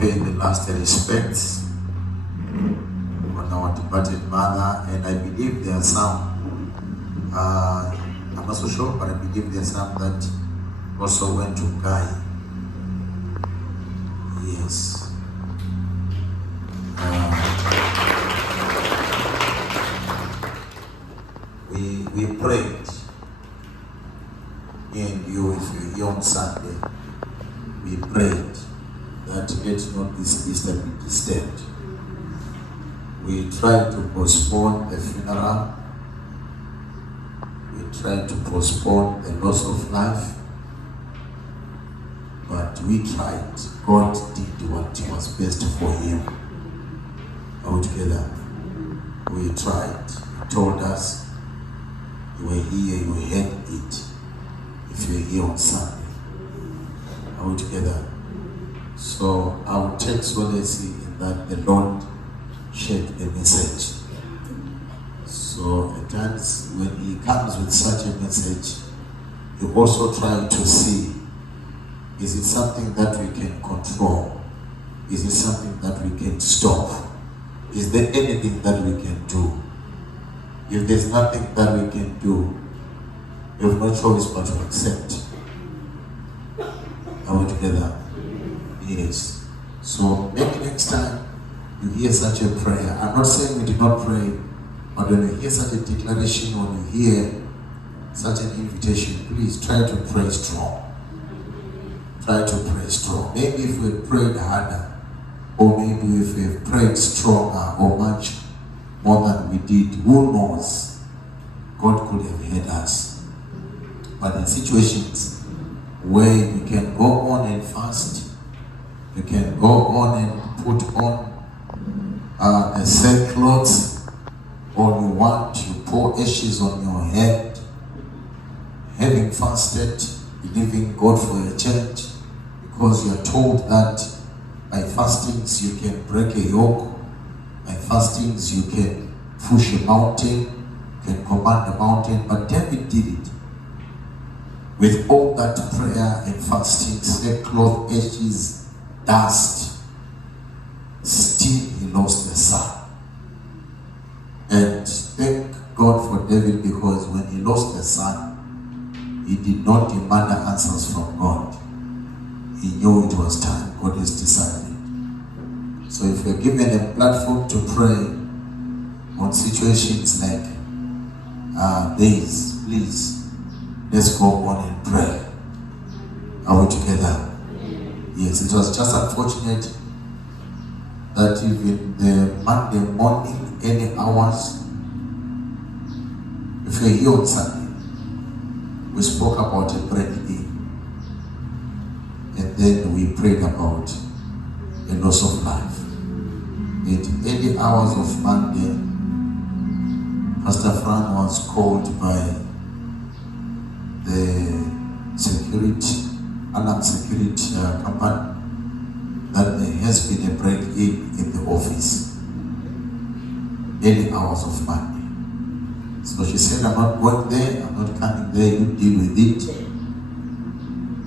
pay the last respects on our departed mother, and I believe there are some, I'm not so sure, but I believe there are some that also went to Gai. Yes. We prayed, and you, if you're here on Sunday, we prayed that let not this Easter be disturbed. We tried to postpone the funeral. We tried to postpone the loss of life. But we tried. God did what was best for him. Altogether, we tried. He told us, you were here, you had it. If you're here on Sunday. Altogether. So I will take solace in that the Lord shared the message. So at times when he comes with such a message, you also try to see, is it something that we can control? Is it something that we can stop? Is there anything that we can do? If there's nothing that we can do, you have no choice but to accept. Are we together? Yes. So maybe next time you hear such a prayer, I'm not saying we did not pray, but when you hear such a declaration, when you hear such an invitation, please try to pray strong. Try to pray strong. Maybe if we prayed harder, or maybe if we prayed stronger or much more than we did, who knows? God could have heard us. But in situations where you can go on and fast, you can go on and put on a sackcloth, or you want to pour ashes on your head, having fasted, believing God for your church, because you are told that by fastings you can break a yoke, by fastings you can push a mountain, you can command a mountain. But David did it. With all that prayer and fasting, sackcloth, ashes, dust, still he lost the son. And thank God for David, because when he lost the son, he did not demand answers from God. He knew it was time. God has decided. So if you're given a platform to pray on situations like these, please, let's go on and pray. Are we together? Yes, it was just unfortunate that even the Monday morning, any hours, if you're here on Sunday, we spoke about a break in. And then we prayed about the loss of life. In early hours of Monday, Pastor Fran was called by the alarm security company that there has been a break-in the office. Early hours of Monday. So she said, I'm not going there, I'm not coming there, you deal with it.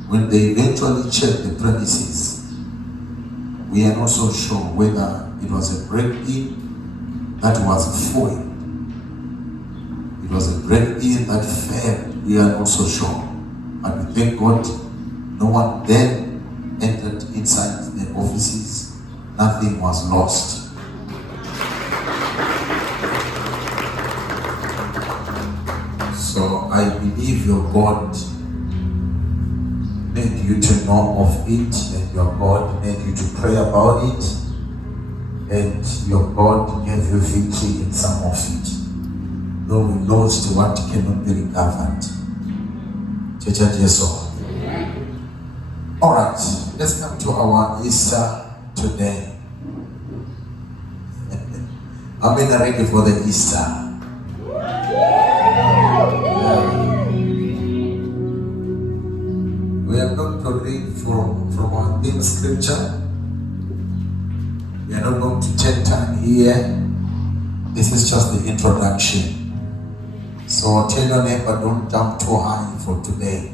When they eventually checked the premises, we are not so sure whether it was a break-in that was foiled. It was a break-in that failed. We are not so sure. But we thank God, no one then entered inside the offices. Nothing was lost. So I believe your God made you to know of it, and your God made you to pray about it, and your God gave you victory in some of it. Though we lost what cannot be recovered. Church at Jesus. All right, let's come to our Easter today. I've been ready for the Easter. We are going to read from our theme scripture. We are not going to take time here. This is just the introduction. So tell your neighbor, don't jump too high for today.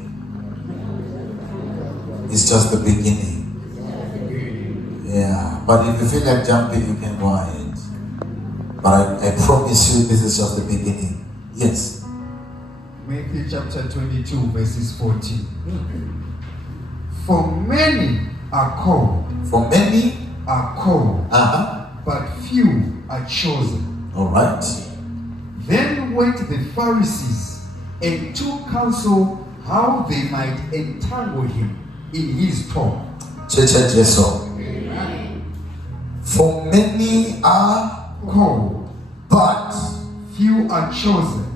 It's just the beginning. Yeah, but if you feel like jumping, you can go ahead. But I promise you, this is just the beginning. Yes. Matthew chapter 22, verses 14. For many are called. For many are called, but few are chosen. All right. Then went the Pharisees and took counsel how they might entangle him in his talk. For many are called, but few are chosen.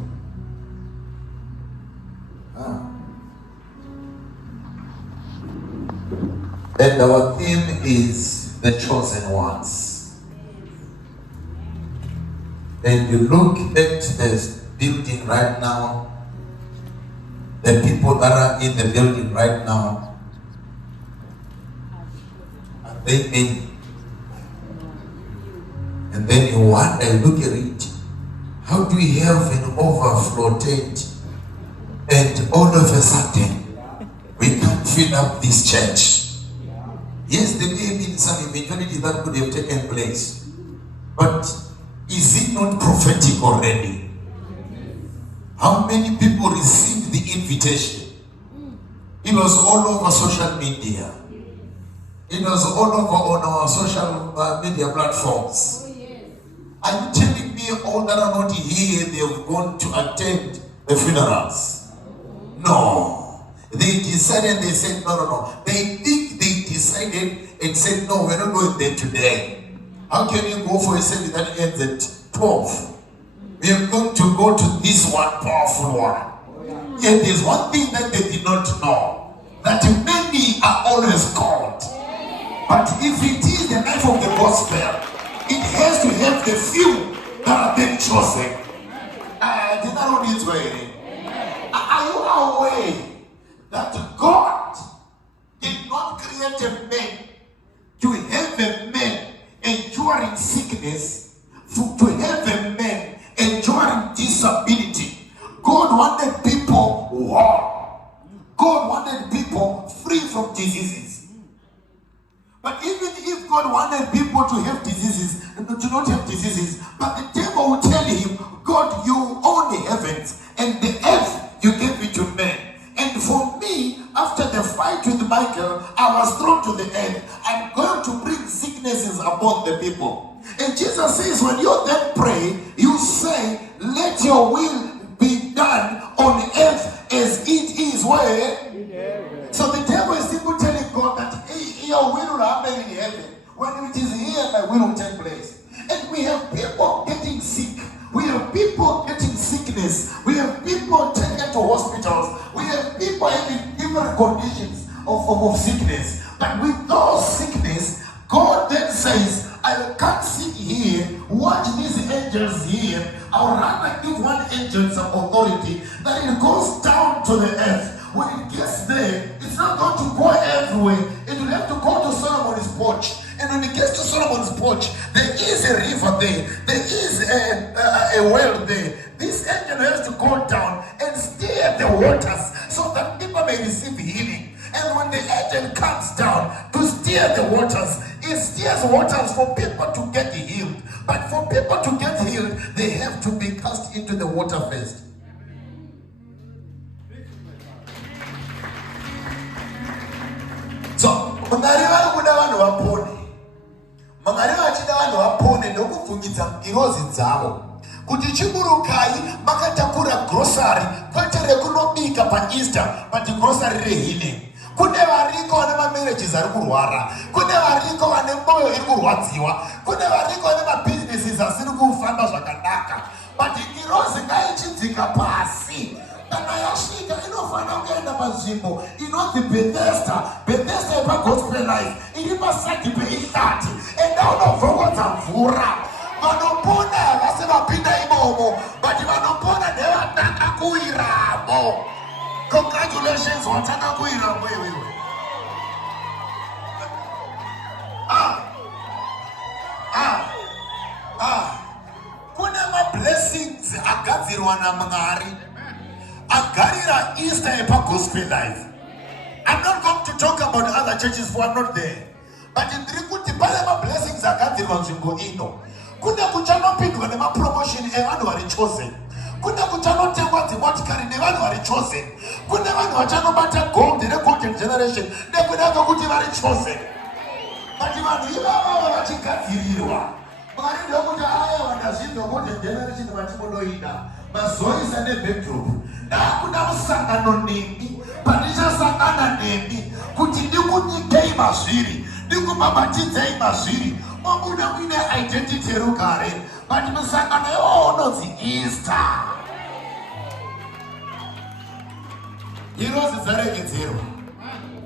And our theme is the chosen ones. And you look at this building right now, the people that are in the building right now, are they many? And then you wonder, look at it. How do we have an overflow tent and all of a sudden we can't fill up this church? Yes, there may have been some eventuality that could have taken place, but is it not prophetic already? How many people received the invitation? It was all over social media. It was all over on our social media platforms. Are you telling me all that are not here, they have gone to attend the funerals? No. They decided, they said, no. They think they decided and said, no, we're not going there today. How can you go for a service that ends at 12? We are going to go to this one powerful one. Yet there's one thing that they did not know, that many are always called. But if it is the life of the gospel, it has to have the few that are then chosen. Are you aware that God did not create a man to have a man enduring sickness, to have a man enduring disability? God wanted people whole. God wanted people free from diseases. But even if God wanted people to have diseases, to not have diseases, but the devil will tell him, God, you own the heavens and the earth, you gave it to men. And for me, after the fight with Michael, I was thrown to the earth. I'm going to bring sicknesses upon the people. And Jesus says, when you then pray, you say, let your will be done on earth as it is where? So the devil is simply telling God that, hey, your will will happen in heaven. When it is here, my will will take place. And we have people getting sick. We have people getting sickness. We have people taken to hospitals. We have people having different conditions of sickness. But with those sickness, God then says, I can't sit here, watch these angels here. I'll rather give one angel some authority that it goes down to the earth. When it gets there, it's not going to go everywhere. It will have to go to Solomon's porch. And when it gets to Solomon's porch, there is a river there. There is a well there. This angel has to go down and stir the waters so that people may receive healing. And when the angel comes down to stir the waters, it stirs waters for people to get healed. But for people to get healed, they have to be cast into the water first. So, mangariva kuda vanhu vapone. Mangariva achida vanhu vapone nokubvumidza ngirozi dzavo. Kuti chiburukai makatakura grocery kwete rekunobika paEaster, but grocery rehealing. Kune variko vane mamarriages ari kurwara. Kune variko vane moyo iri kurwadziwa. Kune variko vane mabusinesses asiri kufamba zvakanaka. But ngirozi ngaichidzika pasi. Kana yasvika inofanira kuenda panzvimbo inonzi Bethesda yepagospel life iri pasati peIhlati. Enda unovhokodza mvura. Vanopona havasi vapinda imomo, but vanopona nevatanga kuwiramo. Congratulations, watanga kuwiramo iwewe. Kune mablessings agadzirwa naMwari. Agarira Easter yepagospel life. I'm not going to talk about other churches for I'm not there. but ndiri kuti pane mablessings agadzirwa nzvimbo ino. Kune kuchanopindwa nemapromotion evanhu vari chosen. Kune kuchanotengwa dzimotikari nevanhu vari chosen. Kune vanhu vachanobata gold negolden generation nekuda kwekuti vari chosen. But vanhu ivava vachigadzirirwa. Mwari ndokuti aya vandazvinzwa golden generation vachimonoida mazoisa nebedroop. Ndakuda musangano nemi, pandichasangana nemi kuti ndikunyikei mazviri, ndikubhabhatidzei mazviri, mobuda muine identity rugare. But musangano unonzi Easter. Irozi dzaregedzerwa.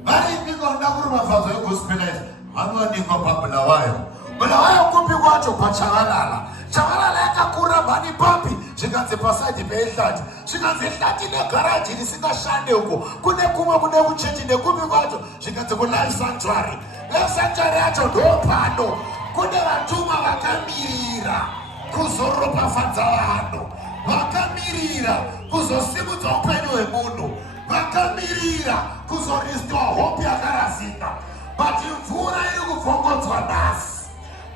Varipika unoda kuri mafadzo egospelize vanowanikwa paBulawayo. Bulawayo kupi kwacho paChavalala. Chavalala yakakura mhani papi zvikanzi pasaidi peEhlati. Zvikanzi Ehlati negaraji risingashande uko. Kune kumwe kune uchechi nekupi kwacho zvikanzi kuLife Sanctuary. Life Sanctuary yacho ndopano. Kune vatumwa vakamirira kuzoropafadza vanhu, vakamirira kuzosimudza upenyu hwemunhu, vakamirira kuzorestore hope yakarasika. But mvura iri kubvongodzwa nhasi,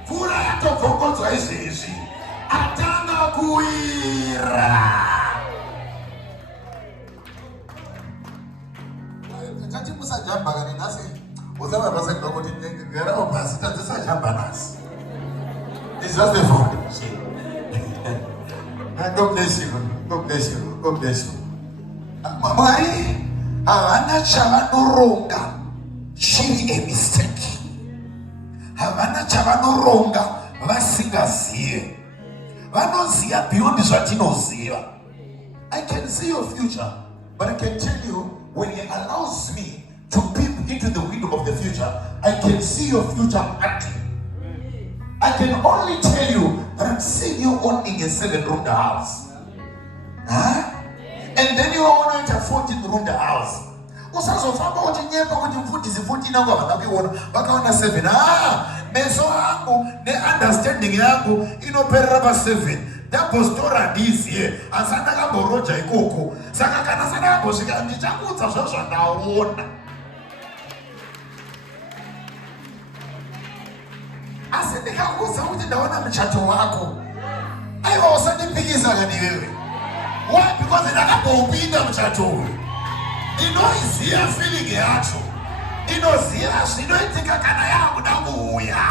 mvura yatobvongodzwa izvezvi, atanga kuwira. Tati musajamba kana nhasi usava basa kuti ngarawo pasi tadzisajamba nhasi. It's just a foundation. God bless you. God bless you. God bless you. Mwari havana chavanoronga chiri a mistake. Havana chavanoronga vasingazive. Vanoziva beyond zvatinoziva. I can see your future, but I can tell you, when He allows me to peep into the window of the future, I can see your future acting. I can only tell you that I'm seeing you owning a 7-room house. Huh? And then you are owning a 14-room house. Usazofamba uchinyepa kuti mfundisi 14 yangu vakaviona vakaona 7. Meso yangu neunderstanding yangu inoperera pa7. Double story handisiye asi andakamboroja ikoko. Saka kana sandakambosvika ndichakuudza zvazvandaona. Asi ndikakuudza kuti ndaona muchato wako, aiwa usandipikisa kani wewe. Why? Because ndakambopinda muchato uyu. Inoiziva feeling yacho, inoziva zvinoitika kana yakuda kuuya,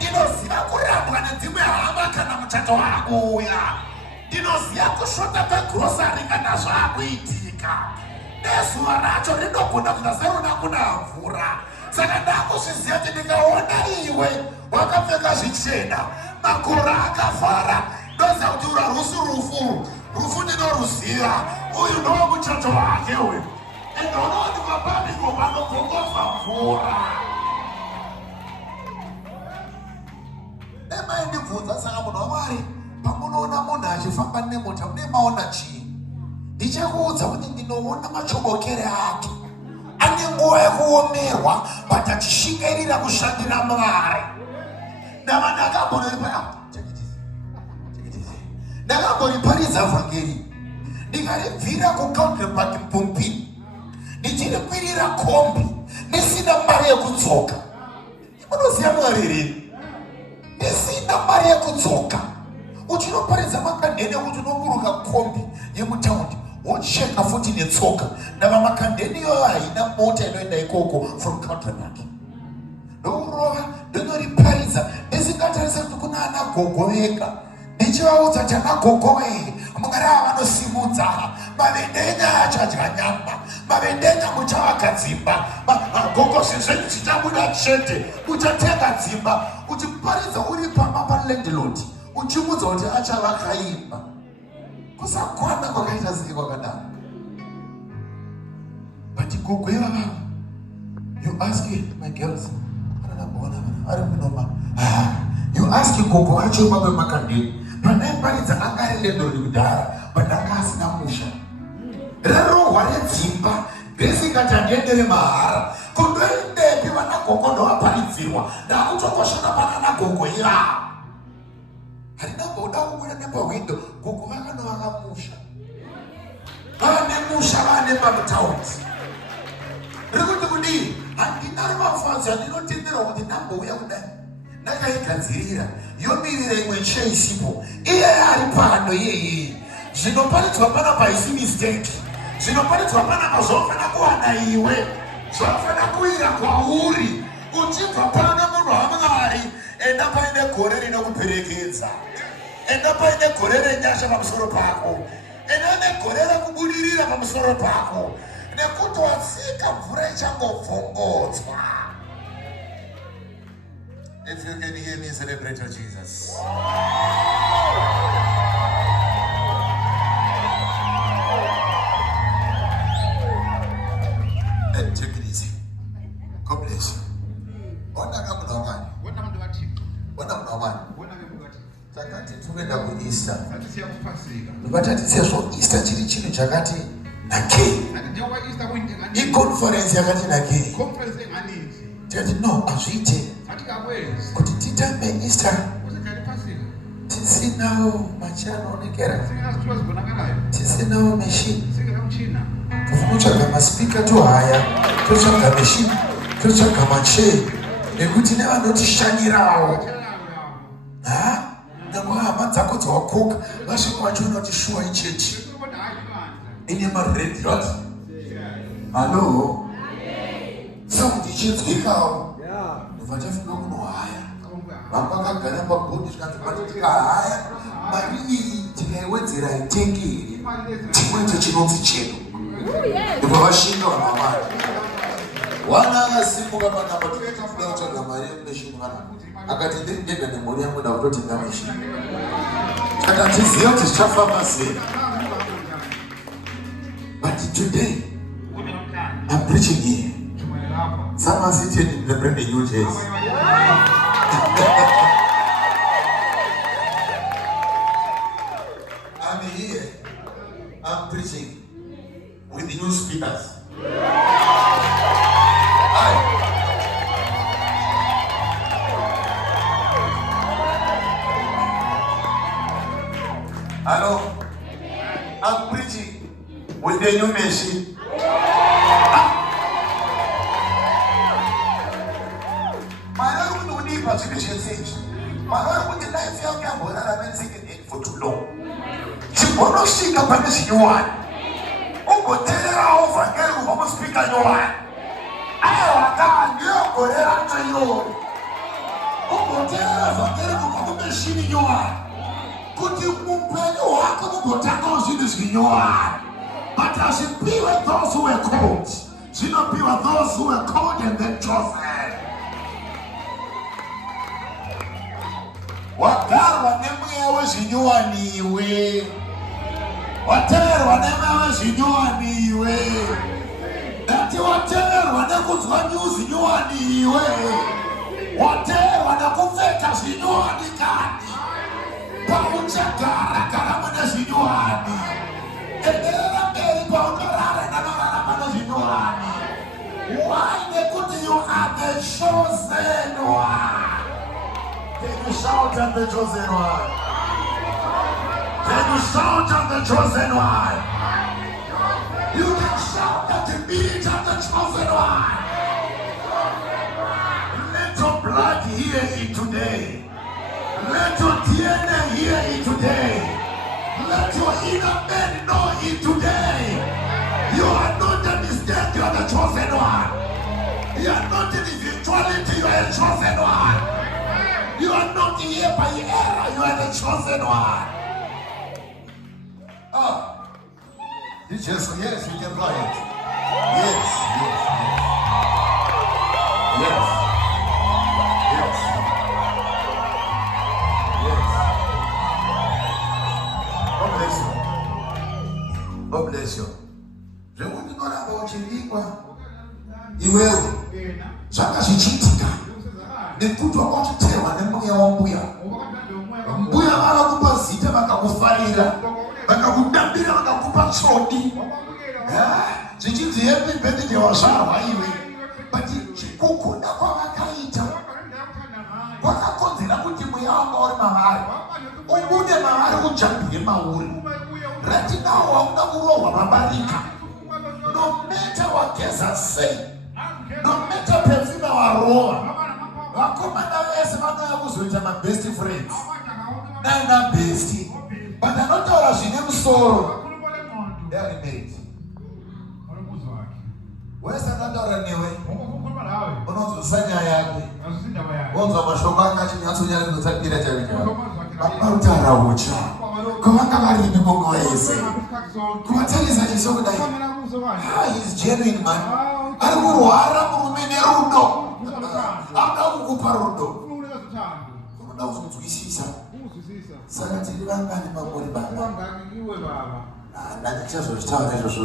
inoziva kurambwa nedzimwe hama kana muchato wakuuya, inoziva kushota pegrocery kana zvakuitika. Nezuva racho rinogona kuita serona kuna mvura. Saka ndakuzviziva kuti ndikaona iwe wakapfeka zvichena, makora akavhara, ndoziva kuti ura rufu. Rufu ndinoruziva, uyu ndowo muchato wake uyu. Endoona kuti mapandiko vanobvongodzwa mvura. Nemaindibvunza saka munhu waMwari, pamunoona munhu achifamba nemota munemaona chii? Ndichakuudza kuti ndinoona machobokere ake. Ane nguva yekuomerwa, but achishingairira kushandira Mwari. Ndakamboriparidza vhangeri, ndikaribvira kuCountrypark Mpumpini, ndichirikwirira kombi ndisina mari yekudzoka. Munoziva Mwari here? Ndisina mari yekudzoka. Uchinoparidza makandeni kuti unoburuka kombi yemutaundi, wocheka futi netsoka. Ndava makandeni iyoyo haina mota inoenda ikoko from Countrypark. Ndourova ndinoriparidza ndisingatarisa kuti kuna ana gogo vega. Ndichivaudza kuti ana gogo wei, mungarava vanosimudza, mavendenya achadya nyama, mavendenya muchavakadzimba, gogo zvezvenyu zvichabuda chete, uchatenga dzimba, uchiparidza uri pamba palandlord, uchimudza kuti achavakaimba. Kusakwana kwakaita sei kwakadaro. But gogo ivava, you ask my girls, you ask gogo wacho baba makandeni. Panaiparidza anga ari landlord kudhara, but anga asina musha. Rarohwa redzimba risingati handiendere mahara. Kundoendepi vanagogo ndovaparidzirwa, ndakutokoshana pana gogo ivava. Handinamboda kubuda nepahwindo, gogo vakanova musha. Vane musha vane pamutaundi. Rikuti kudii, handina mafanzi zvandinotendera kuti ndambouya kudai ndakaigadzirira yomirira imwe ncheya isipo, iye ari pano iyeye. Zvinoparidzwa panapa haisi mistake. Zvinoparidzwa panapa zvaufana kuwana iwe, zvaufana kuira kwauri uchibva pana munhu waMwari. Enda paine gore rinokuperekedza, enda paine gore renyasha pamusoro pako, enda negore rekubudirira pamusoro pako, nekuti watsika mvura ichangobvongodzwa. If you can hear me, celebrate your Jesus. And take it easy. God bless you. Takati tuenda kuEaster. Ngatatiziya zvo Easter chiri chinhu chakati nakei. Iconference yakati nakei. Tikati no, azviite kuti titambe Easter tisinawo machanoonekera, tisinawo machine. Totsvaga maspika tohaya, totsvaga machine, totsvaga machair ekuti nevanotishanyirawo. Hama dzako dzawakoka vasvika vachiona kuti shuwa ichechi ine mared dot. Halo, saundi ichizwikawo. Vachafunga kunohaya, vamwe vakagara pabhodhi zvikanzi kuti tikahaya mari iyi tikaiwedzera haitengeri chimwecho chinonzi chedu. Ndipo vashinga vanhu vaMwari wana akasimuka panapa tikati kuda kutsvaga mari yemeshini vanapa, akati ndiri ndega nemhuri yangu nda kutotenga meshini. Akatiziva kuti zvichafamba sei. But today I'm preaching here. Someone seated in the brand new chairs. I'm here. I'm preaching with the new speakers. Hello? I'm preaching with the new machine. For too long. Chibonosika pane zvinyuwani. Ungoteererawo vhangeri kubva muspika nyuwani. Aiwa ndiyo gore racho iro. Ungoteerera vhangeri kubva kumeshini nyuwani. Kuti muupenyu hwako mugotangawo zvinhu zvinyuwani. But hazvipiwe those who were called. Zvinopiwa those who were called and then chosen. Wagarwa nemweya wezvinyuwani iwe. Wateerwa nemweya wezvinyuwani iwe. Ndati wateerwa nekunzwa nyuzi nyuwani iwe. Wateerwa nekupfeka zvinyuwani kani. Pauchagara gara mune zvinyuwani. Enderera mberi paunorara nanorarama nezvinyuwani. Why? Nekuti you are the chosen one. Can you shout at the chosen one? Can you shout at the chosen one? You can shout at the beat of the chosen one. Let your blood hear it today. Let your DNA hear it today. Let your inner man know it today. You are not a mistake, you are the chosen one. You are not an eventuality, you are a chosen one. You are not here by error, you are the chosen one. It's just, yes, you can play it. Yes, yes, yes. Yes. Yes. Yes. God bless you. God bless you. Zvekuti noramba uchivigwa iwewe zvanga zvichiitika nekuti wakachiteerwa nemweya wambuya. Mbuya vakakupa zita, vakakufarira, vakakudambira, vakakupa tsodi. Zvichinzi happy birthday wazvarwa iwe. But chikukuda kwavakaita kwakakonzera kuti mweya wanga uri mavari ubude mavari ujambire mauri. Right now hauna kurohwa mabarika. No matter wageza sei, no matter perfume waroma, Jehovah. Vakomana vese vanouya kuzoita mabest friends. Naina best. But anotaura zvine musoro. They are married. Wese anotaura newe. Unonzwisa nyaya yake. Unonzwa mashoko akachinyatsonyatsotapira chaizvo. Vanotaura ucha. Kuvanga varimi munguva yese. Kuvatarisa chiso kudai. He's genuine man. Ari kurwara murume nerudo. Hauna kukupa rudo. Unoda kuzonzwisisa. Saka tiri vangani mamuri baba. Ndachazozvitaura izvozvo.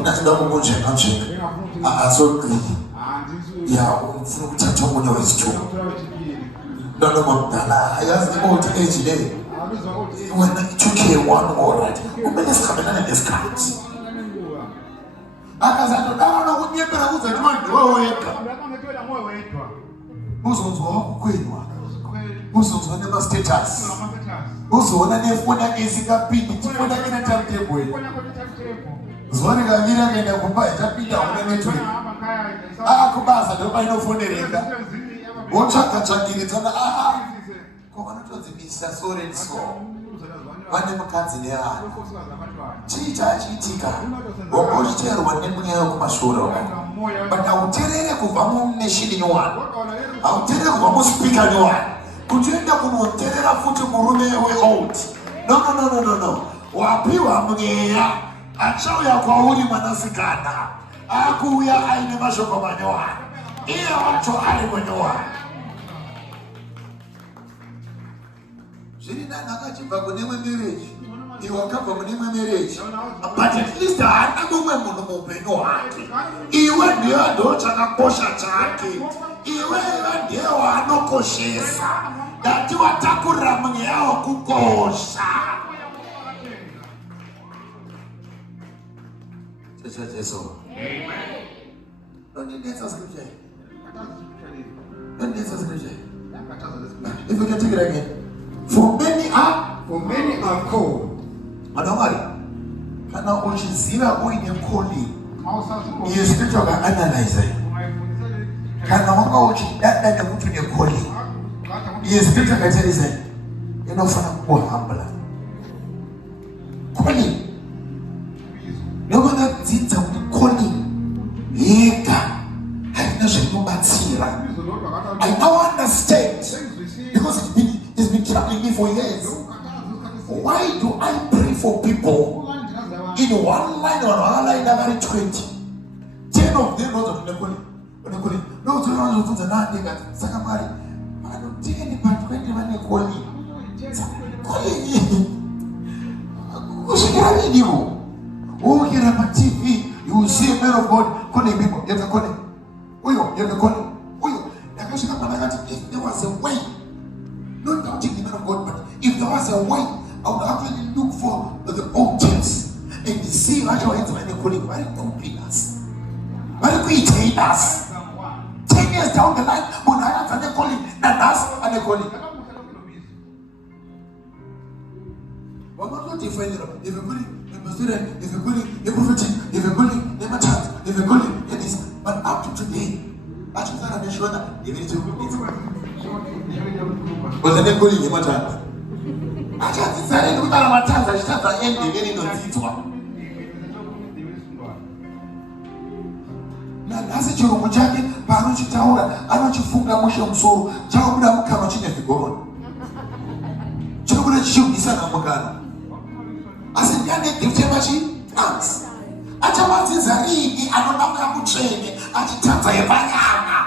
Ndachida kungonzvenga nzvenga. So ya ufuna kuthatha omunye wesithuba. Ndonomamdala ayazi ukuthi age le. Wena ithuke one already. Kumele sikhambelane nesikhathi. Akazatodala nokunyembela kuze manje wewedwa. Uzozwa ukwenwa. Uzozwa nema-status. Uzona nefoni yake isikapindi. Tifoni yake na timetable. Zwani kaviri akaenda kumba itapinda une network. Akubaza ndoba inofonereka. Wotsvaka-tsvakiridzana ko vanotodzi Mr. So and so. Vane mukadzi neana. Chii chachiitika? Wakochiteerwa nemweya wekumashure uko. But hauteerere kubva muneshini nyowani. Hauteerere kubva muspeaker nyowani. Kuti uende kunoteerera futi murume weold. No. Wapiwa mweya. Achauya kwauri mwanasikana. Akuuya aine mashoko manyowani. Iye wacho ari mwenyowani. Zviri nani akachibva kune imwe marriage. Iwe wakabva kune imwe marriage. But at least haana mumwe munhu muupenyu hwake. Iwe ndiye ndochakakosha chake. Iwe ndiye waanokoshesa. Ndati watakurira mweya wokukosha. Jesu. Amen. Don't you get us scripture? Don't get us scripture. If we can take it again. For many are called. Madamari, kana uchiziva uine calling. Iye scripture ka analyze. Kana wanga uchidada nekuti une calling. Iye scripture ka tell inofana kuwa humble. Calling. Nobody dzidza kuti calling yega haina zvinobatsira. I now understand because it's been troubling me for years. Why do I pray for people in one line or another line that are 20? 10 of them not the calling. No, to run to the land, they got Sakamari. I don't take any part 20 when they call me. Calling you. Oh, here on my TV, you will see a man of God calling people. You have to call him. You have to call him. If there was a way, not doubting the man of God, but if there was a way, I would actually look for the objects and see what you are calling. Very complete us. Very quick us. 10 years down the line, when I have a calling, and us and a calling. We're not different. If you're calling, student, if you're calling, you're prophetic, if you're calling, you're a child, if you're calling, it is. But up to today, I just want to make sure that you need to do it. But then calling him a child. I just decided to tell my child, I start to end the getting on this one. Nasi chirumu chake panochitaura anochifunga mushe musoro chakubuda mukama chine vigoroni chinobuda chichiudisana mukana asi ndiane ndikuchema chitanzi achamadzinza ringi anodamuka mutsvene achitanza yepanyama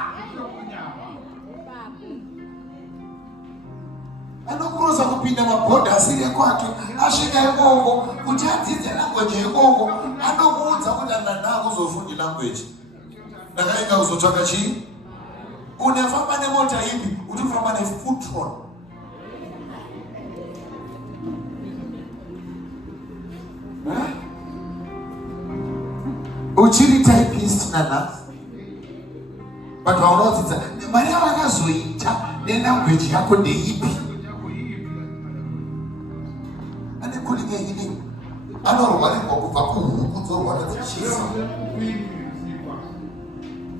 anokuroza kupinda mabhodha asiri ekwake asvika ikoko kuti adzidze language yekoko anokuudza kuti andanda kuzofundi language ndakaenda kuzotsvaka chii unefamba nemota ipi utifamba nefutron uchiri typist nanhasi but vaunodzidza mari yavakazoita nelanguage yako ndeipi ane kulinge ini anorwarirwa kubva kuhuku dzorwara dzichisa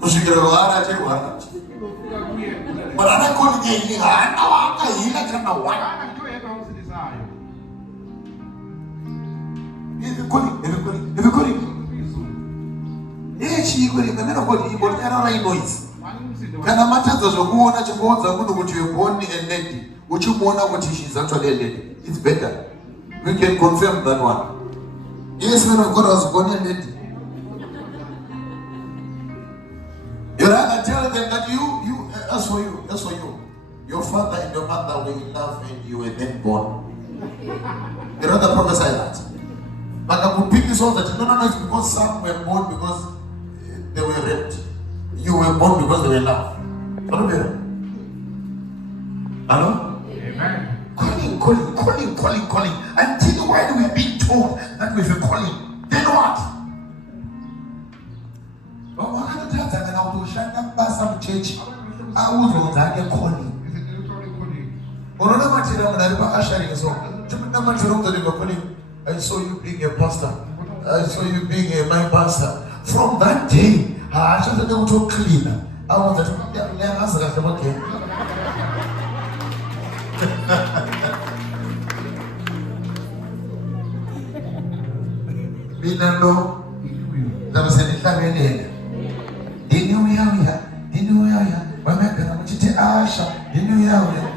kusvikira rwara achirwara But I'm calling you. I know. If you call it. She could even know you are noise. Can a matter of who not to you're born a lady, which you want what she's actually a lady. It's better. We can confirm that one. Yes, man of God was born a lady. You rather tell them that you, that's for you. Your father and your mother were in love and you were then born. You rather prophesy that. But I would pick this all that no, it's because some were born because they were raped. You were born because they were loved. Hello? Amen. Calling. Until when we've been told that we've been calling, then what? Church. I would not calling. I saw you being a pastor. I saw you being my pastor. From that day, I started to clean. I wanted to ask okay. Binalo, there was an Italian. Didn't we have here? Didn't we have here? When I got a chitty Asha, didn't we have here?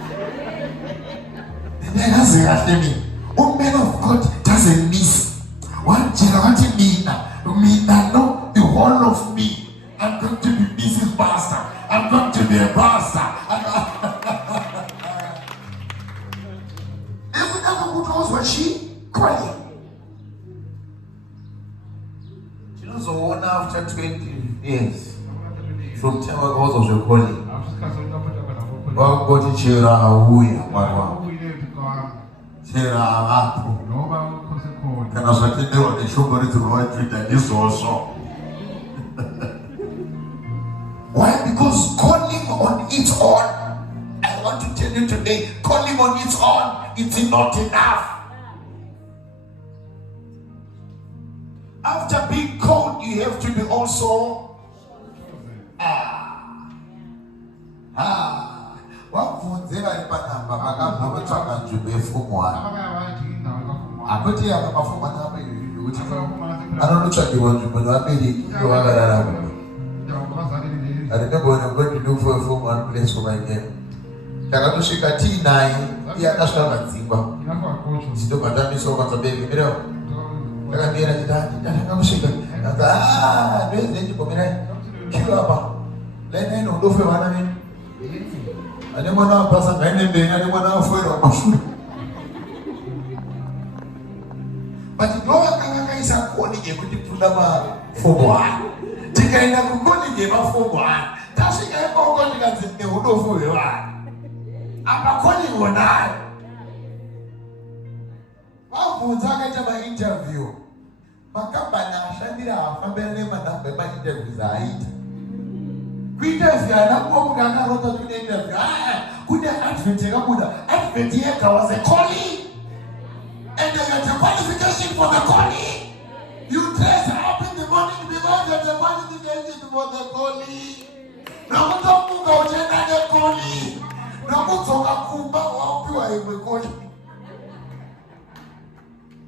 Then I say after me, oh man of God doesn't miss. What generation mean that no, the whole of me. I'm going to be Mrs. Pastor. I'm going to be a pastor. Every time who knows what she crying. She knows the one after 20 years. From 10 hours of your calling. What got you here? And I was like, they were the show going to write Twitter. This also. Why? Because calling on its own, I want to tell you today, calling on its own, it's not enough. After being called, you have to be also I don't know what you want to do, but I remember when I'm going to look for a phone one place for my game. Takatushika T9, yeah, that's not my thing. Still, Madame is so much a baby. You know, Takamiana, Takamushika. Then you come in, kill up. Let me know for one of them. I didn't want to pass a man and I didn't want to avoid a mushroom. But no one is a calling you to put them for one. Tikaenda kukoni for one. Tashika kukoni kazi udofu wewa. Apa koni wona. Wafu zaka chama interview. Makamba na shandira afambele manambe ma interview za ita. Interview anakuwa muganga rota tune interview. Kude advert kabuda. Advert yeka was a calling. And they get a qualification for the calling. You dress up in the morning because there's a qualification for the calling. Now don't go to another calling. Now go to a kumba or you are a calling.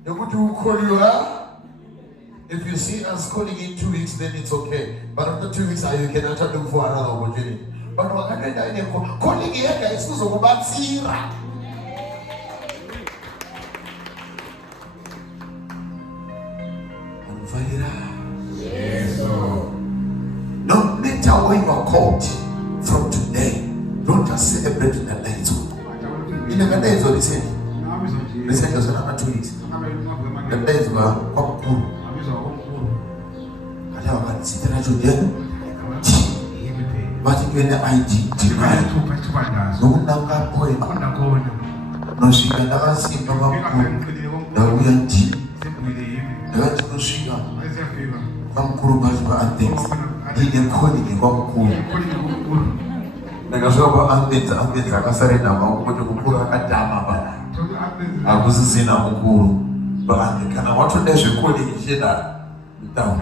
You go to call you up. If you see us calling in 2 weeks, then it's okay. But after 2 weeks, you can actually look for another opportunity. But what I can calling here is also about Sira. Yes. No matter where you are called from today, don't just celebrate the days. In the days of the city, the city was another 2 weeks. The days were cool. I don't sit there today. But you the ID, no longer going. No, she can never see the way. That's no sugar. Come Kuruba and things. He can call it in one cool. Nagasoba and things and things like a serena, what you put a dama. I was in a Mukuru, but I can want to dash a coding in Sheda down.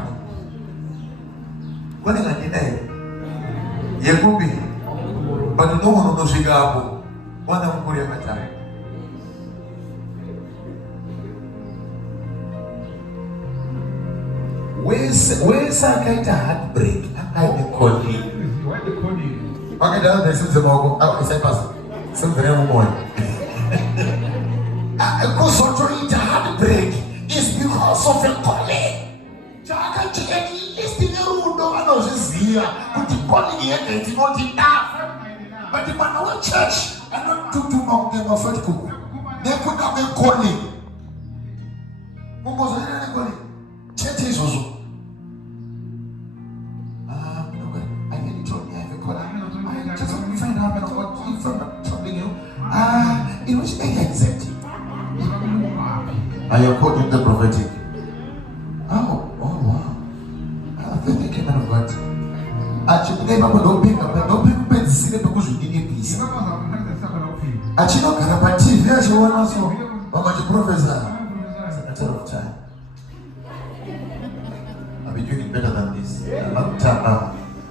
What is a delay? Yakubi. But no one knows Chicago. One of Korea Matari. Where's I get a heartbreak? I will call him. Why they call you? Okay, that's the Zimbabwe. I say, Pastor. Some very more. Because of the heartbreak is because of the calling. Jaka chikeni listi nerudo vanozviziva kuti calling yake is not enough. But the man of church and not to do mountain of faith kuku. Nekuda me calling. Mungozo ina ne calling. Church is also. I need to have a call. I just want to find out what from troubling you. It was anxiety. Are you quoting the prophetic? Oh wow. I think they came out of God. Actually, they don't pick up and see the because you didn't peace. Actually, no carapati, there's one also. How much professor? It's a matter of time. I'll be doing better than this. A long time now.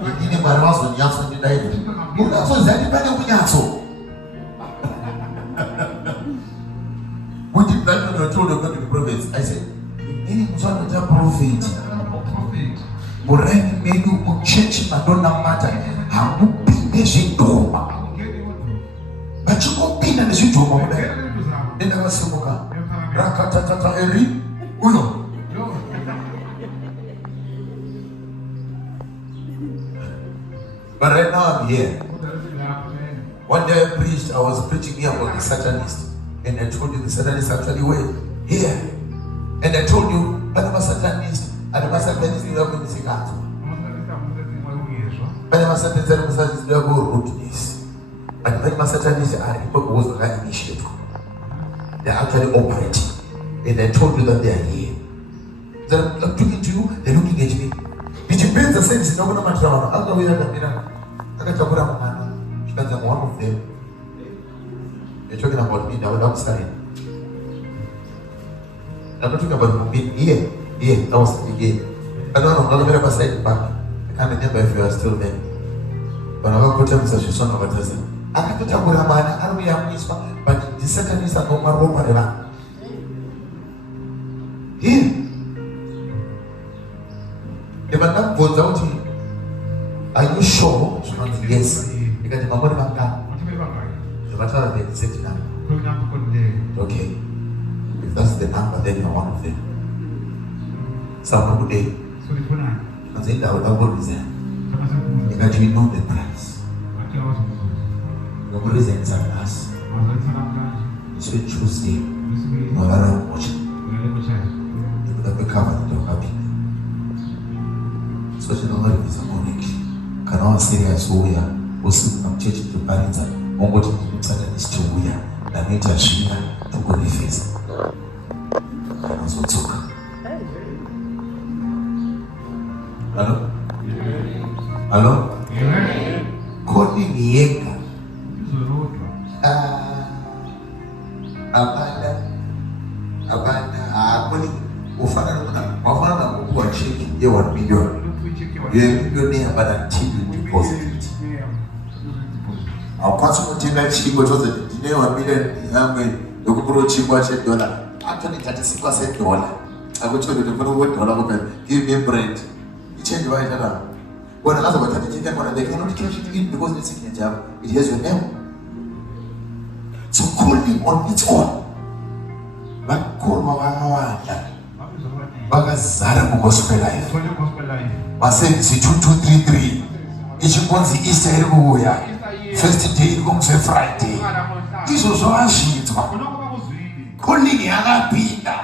You didn't my house when Yasso did I even. Who knows what that depending on Yasso? What did that told about the prophets? I said, any one of the prophet. Moreni menu uchurch madonna mata hamupinde zvindoma vachingopinda nezvidhoma kudai denda vasimuka rakatatata eri uyo but right now I'm here. One day I preached, I was preaching here about the Satanist, and I told you the Satanists actually were here, and I told you but the Satanist and the Satanist will have been sick. But the Satanist will go rootness. And the Satanists are was the initiative. They are actually operating. And I told you that they are here. They're talking to you, they're looking at me. It depends the sense, no one matter. I'll go with that. I got to put up one of them. You're talking about me now, I'm sorry. I'm not talking about me here. Yeah, that was the beginning. I don't know, I'm not going to back. I can't remember if you are still there. But I'm going to put such a son of a dozen. I can't tell what I'm I don't know, but the second is a normal room for the here. If I'm not vote out here, are you sure? Yes. Because the money back down. The matter of the safety number. Okay. If that's the number, then you're one of them. Some day, I think that will reason. Because we know the price. The reason is on us. So Tuesday, no matter what, you would have recovered the happy. Such a number is a morning. Can all serious we are, also from church to parents, on what you Satanist to we are, and it has she to go to face. And also took. Hello? Hello? Kodi niyenga. Abana, kodi ufana na mkuu cheki ye 1 million. Ye milioni abana tibu deposit. Akwasi mutenga chiko chose dine 1 million yamwe yokupro chiko che dollar. Actually 36% dollar. Akuchwe kuti $1 kupe give me bread. Change right around. When another one they cannot cash it in because it's signature. It has your name. So call him on its own. But call Mawawanda. Bagazara Gospel Life. Masensi 2233. Ichiponzi Easter everywhere. First day comes a Friday. This was all shit. Calling Yagapinda.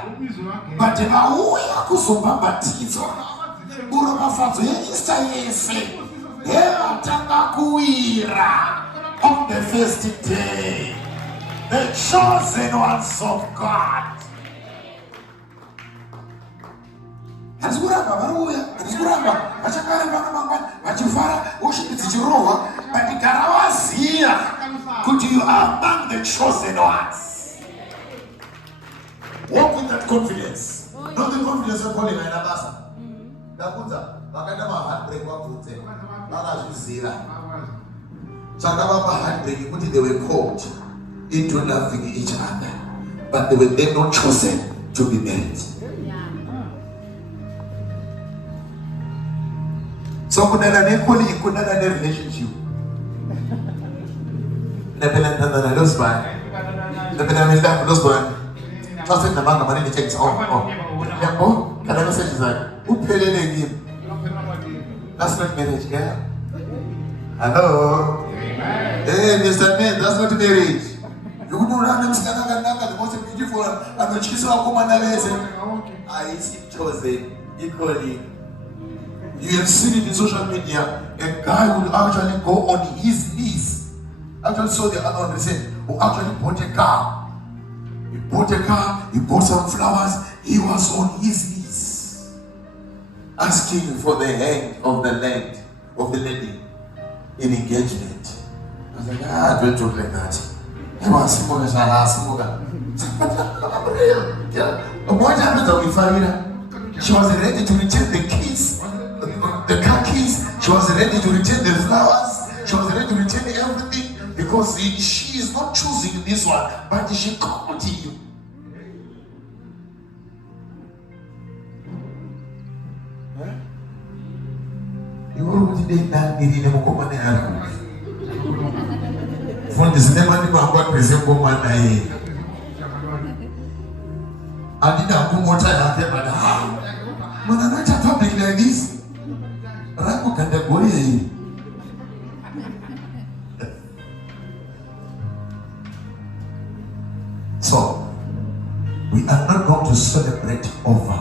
But the Mawuya Kusoma Batizo. Uro mafazo Easter yefe. Tanga kuira. On the first day. The chosen ones of God. Hazuramba baruya, hazuramba bachakara bana bachifara ushitichirowa badikarawazia. Could you are among the chosen ones? Walk with that confidence. Not the confidence of calling an abasa. Nakuta, bakanda ma heartbreak wa pute. Bana juzira. They were called into loving each other, but they were then not chosen to be married. So kunala relationship. That's not marriage, yeah? Hello? Hey, Mr. Man, that's not marriage. You would not run the most beautiful and the cheese of woman. I see chosen equally. You have seen it in social media. A guy would actually go on his knees. Actually saw the other one who actually bought a car. He bought a car, he bought some flowers, he was on his knees asking for the hand of the lady in engagement. I was like, don't talk like that. What happened with Farina? She was ready to return the keys, the car keys. She was ready to return the flowers. She was ready to return everything because she is not choosing this one, but she called you. You already did that in the Mokomane Arab. For this never about present woman. I did not come more time after my house. When I'm not a topic like this, Raku can the boy. So, we are not going to celebrate over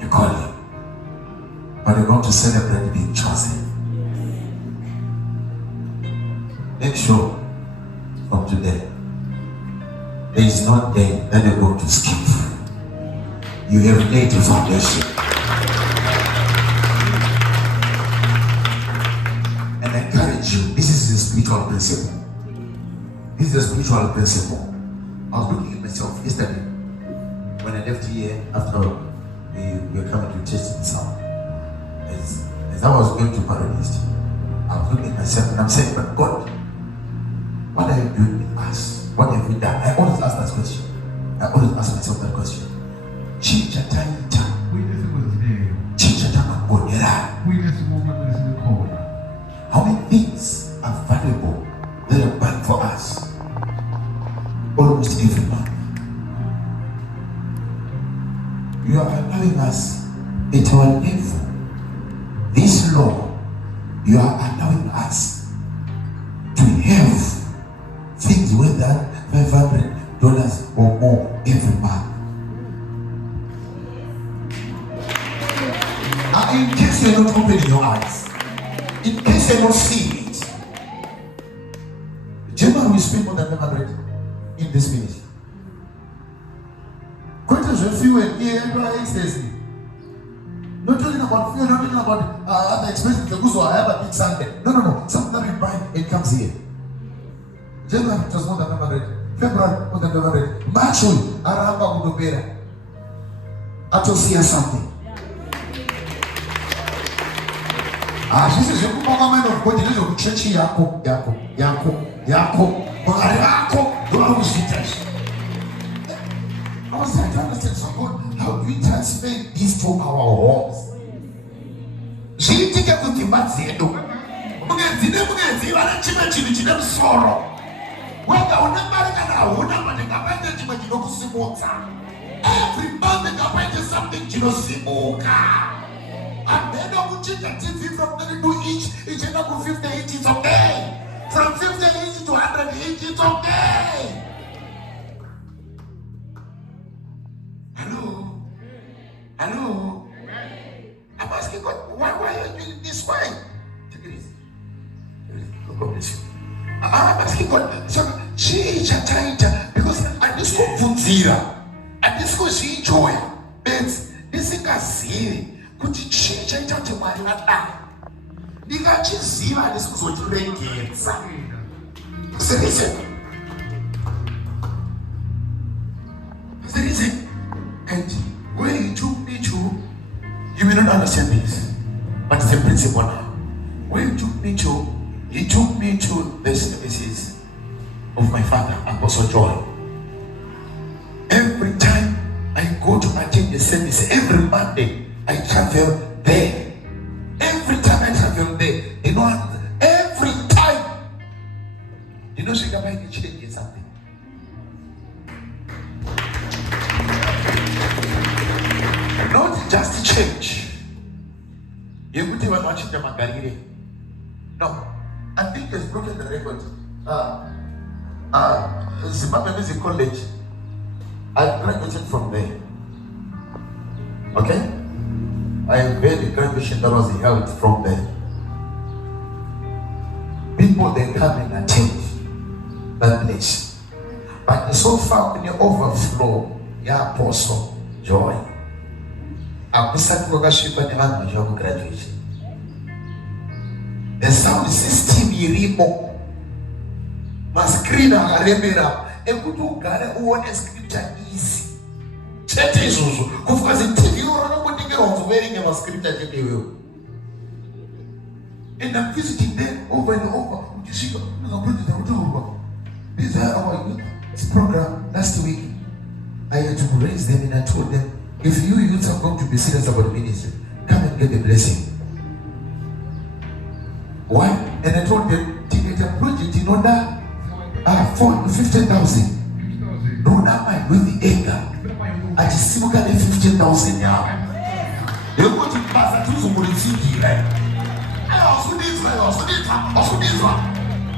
a calling, but we're going to celebrate being chosen. Make sure from today, there is no day that you're going to skip. You have laid the foundation. And I encourage you, this is a spiritual principle. This is a spiritual principle. I was looking at myself yesterday when I left here after we were coming to church in South. As I was going to Paradise, I was looking at myself and I'm saying, but God, what are you doing with us? What have we done? I always ask that question. I always ask myself that question. Chicha taita. Chicha tamakonyera. How many things are valuable that are bad for us? Almost every month. You are allowing us at our level. This law, you are allowing us to have things worth $500 or more every month. In case you're not opening your eyes, in case you're not seeing it, German will spend more than 500 in this ministry. Quotas are few and everybody says it. Not talking about few, not talking about other expenses. So I have a big Sunday. No. Something that we buy, it comes here. January it was more than 500. February more than 500. March Araba Udopera. I just see something. She says, you come on, man of God, you know, church Yako. I was trying to understand, so God, how do we transfer this to our homes? She take up the Mazedo. Sorrow. Whether or not every month they can something to Simoka. And then I will change the TV from 32 inch, it's enough for 50 inches, it's okay. From 50 inches to 100 inches, it's okay. Hello? I'm asking God, why are you doing this way? Take it easy. God bless you. I'm asking God, so change a tighter because I just go funzira. I just go see joy. But this thing I see. Could you change it to my life? You got to see how this was what you make it. So listen. And where you took me to, you will not understand this. But it's a principle now. Where you took me to, he took me to to the services of my father, Apostle Joy. Every time I go to attend the service, every Monday I travel there. Every time I travel there, you know, every time, you know, she can make a change in something. Not just change. You could even watch it. No, I think it's broken the record. Zimbabwe Music College. I graduated from there. Okay? I have made the graduation that was held from there. People, they come and attend that place. But it's so far in the overflow, yeah, Apostle Joy. The sound system irimo mascreen akarembera ekuti ugare uone scripture easy chete izvozvo kufuka zitv unombodingira uzoverenge mascripture chete iwewe. And I'm visiting them over and over. This program last week, I had to raise them and I told them, if you youths are going to be serious about ministry, come and get the blessing. Why? And I told them, to get a project in order, 50,000. No, not mind with the anger. I just see 15,000 now. You go to Pastor Tuzo for the city, right? I also need this.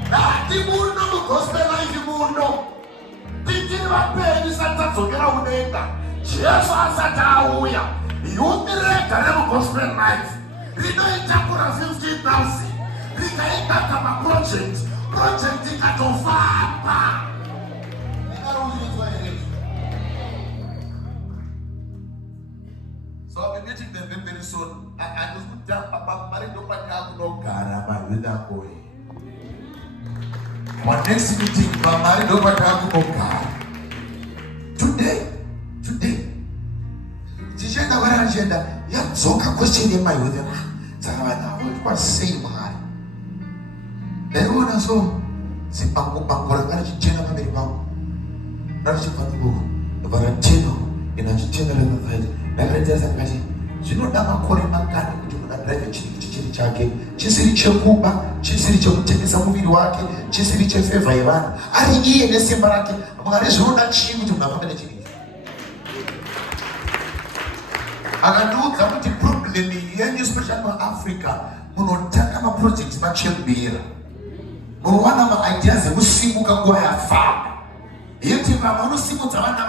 Now, the moon no gospel like the moon no. Thinking about paying this and that's okay. I would end that. Just as a towel, you direct a gospel life. Read the 15,000. Project at Ofapa. So I'll be meeting them very soon. I just put down about married over no Garama with that boy. My next meeting, my married over no Gar. Today. Agenda, what agenda? Yeah, so I question in my with them. So I was saying, then when I saw the Bango, General American, Rajipango, the Valentino, in a general event, Marriages and Magic. You know, now I'm calling my gun to drive a chicken, Chisiri Chokuba, Chisiri Chokutesa movie working, Chisiri Chefeva Ivan. I hear the same market, Marizona Chim to Navality. I know that the problem in especially in Africa, Munotaka projects much beer. One of my ideas is Musimuka go have farm. Yet, if I'm on Simutana,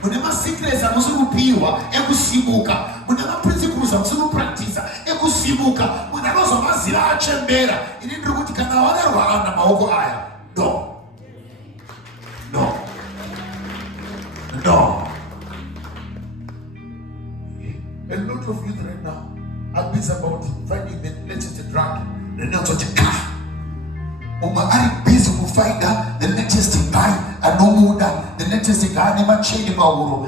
whenever secrets are Musupiwa, Ebusimuka, whenever principles are Sulu practice, Ebusimuka, when I was a Mazila Chambera, in the Rutikana, around the Maoko Aya. No. A lot of youth right now are busy about finding the latest drug, the next car. Are busy to find the latest guy, and no more the latest guy, never change about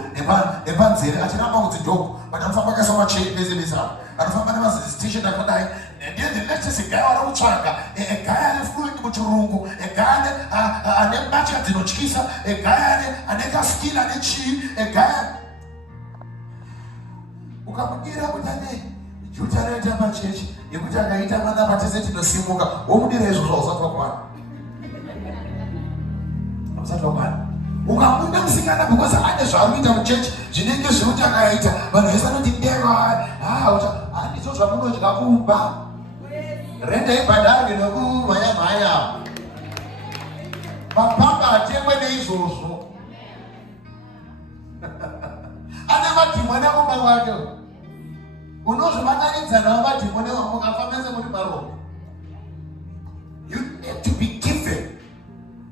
Evanzir, I don't know to joke, but I'm from so much business up. And from my station that I and then the latest guy out of Chaka, a guy flew into Churungu, a guy, and then match at the Nochisa, a guy, and then skill and a chi, a guy. Ukamugira kutane jutareta pachechi yekuti akaita mana patese tinosimuka womudira izvozvo usatwa kwana ukamunda musikana because ane zvaari kuita muchechi zvinenge zvekuti akaita vanhu vese vanoti ndeva handizo zvamunodya kumba renda ibhadhari nekumhanya mapamba atengwe neizvozvo ane madhimoni akomba kwake unozvimananidzana vamadhimoni mukafambese muri maromo. You need to be given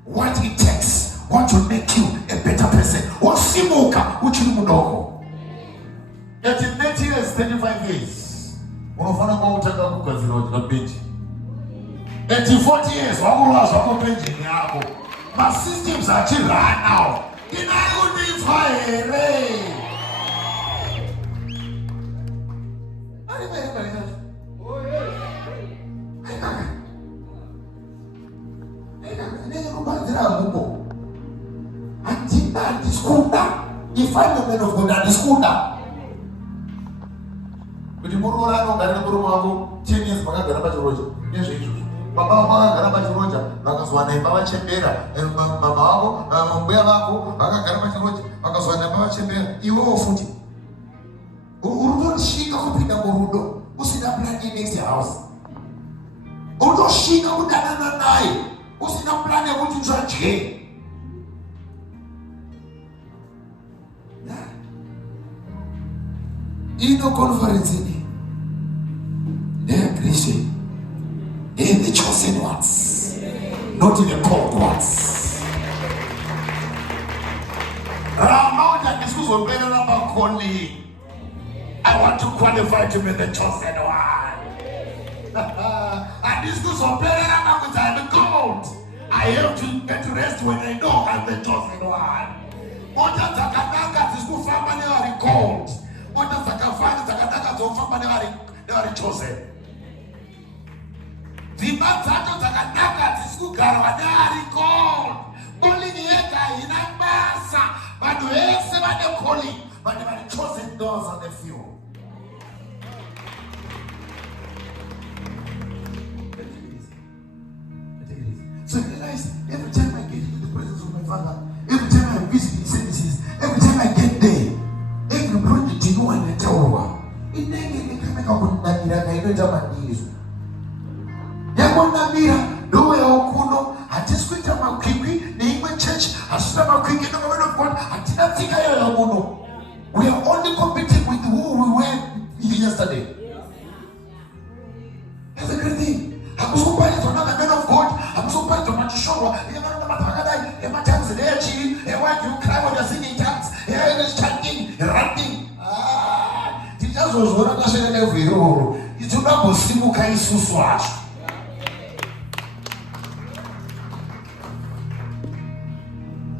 what it takes, what will make you a better person. Wosimuka uchiri mudoko. At 30 years, 35 years, unofana kwa utaka kugadzira kuti at 40 years, wakurwa zvako pension yako. Ma systems achirana. Inakudifa here. If I'm a man of God, that is good. But the more I know, I know 10 years, I got a bunch of Roger. Baba garaba chiroja vakazwana baba chembera mama vako mbuya vako vakagaraba chiroja vakazwana baba chembera iwewo futi urudoshinga kupinda murudo usina plan next house urudoshinga kudanana naye usina plan yekuti utsvadye ino conference ini ndeyakristu. In the chosen ones, not in the called ones. I want to qualify to be the chosen one. And this goes on the called. I have to get rest when I know I'm the chosen one. What does Takataka is good family are called? What does Takataka to family are chosen? Vimatatu takataka tisikugara wadari called. Only nieka inambasa. Bado ese bade calling. Bade chosen those are the few. So you realize every time I get into the presence of my Father, every time I visit his services, every time I get there, every project you know and I tell you, it never can make up with Yakonamira, no way okuno, I just quit my quickly, name my church, I start my quick in the moment of God, I did not think I am. We are only competing with who we were yesterday. That's a great thing. I'm so bad to another man of God, I'm so bad to Matishowa, and why do you cry when you're singing tongues? You're chanting, ranting. Jesus was one of the same every year. It's not possible, can you swatch?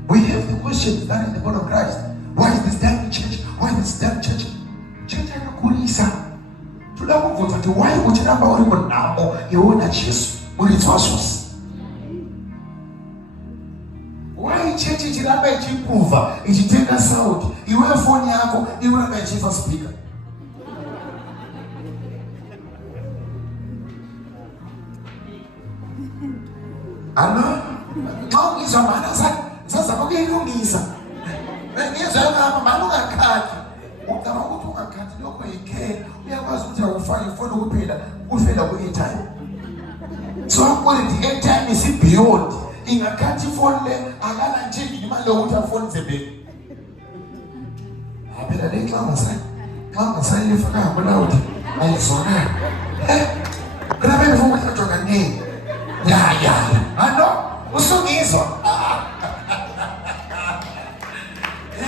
We have the question that in the body of Christ. Why is this damn church? Why is this damn church? Church anakurisa. Tunapovuta tu why uchiramba uri munamo iona Yesu uri twasos. Why church ichiramba ichiprova ichitenga sauti iwe phone yako iwe ichifa speaker. Ano? How is your man? Sasa kugilungisa. Ngiyezama maluka khati. Ucaba ukuthi ungakhathi lokho yike. Uyakwazi ukuthi awufake ifoni kuphela ufela ku airtime. So quality airtime is beyond. Ingakhathi ifoni le akala nje imali yokuthi afoni zebeni. Phela le clama sai lifaka bona uthi ayizona. Kana befuna ukujoga nini? Ya. Ano? Usungizwa.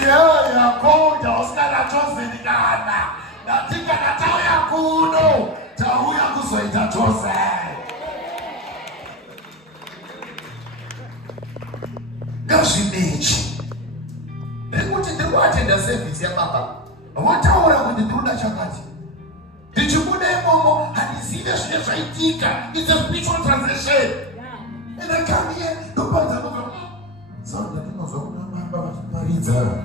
Ya koja usikala chosen kana. Natika natao ya kuno. Tahuya kusoita chosen. Gashinechi. Ekuti ndikuatenda service ya baba. Wataura kuti ndikuda chakati. Ndichibuda imomo hadizive zvine zvaitika. It's a spiritual transition. And I come here, nobody knows. So that you know, so Paridza.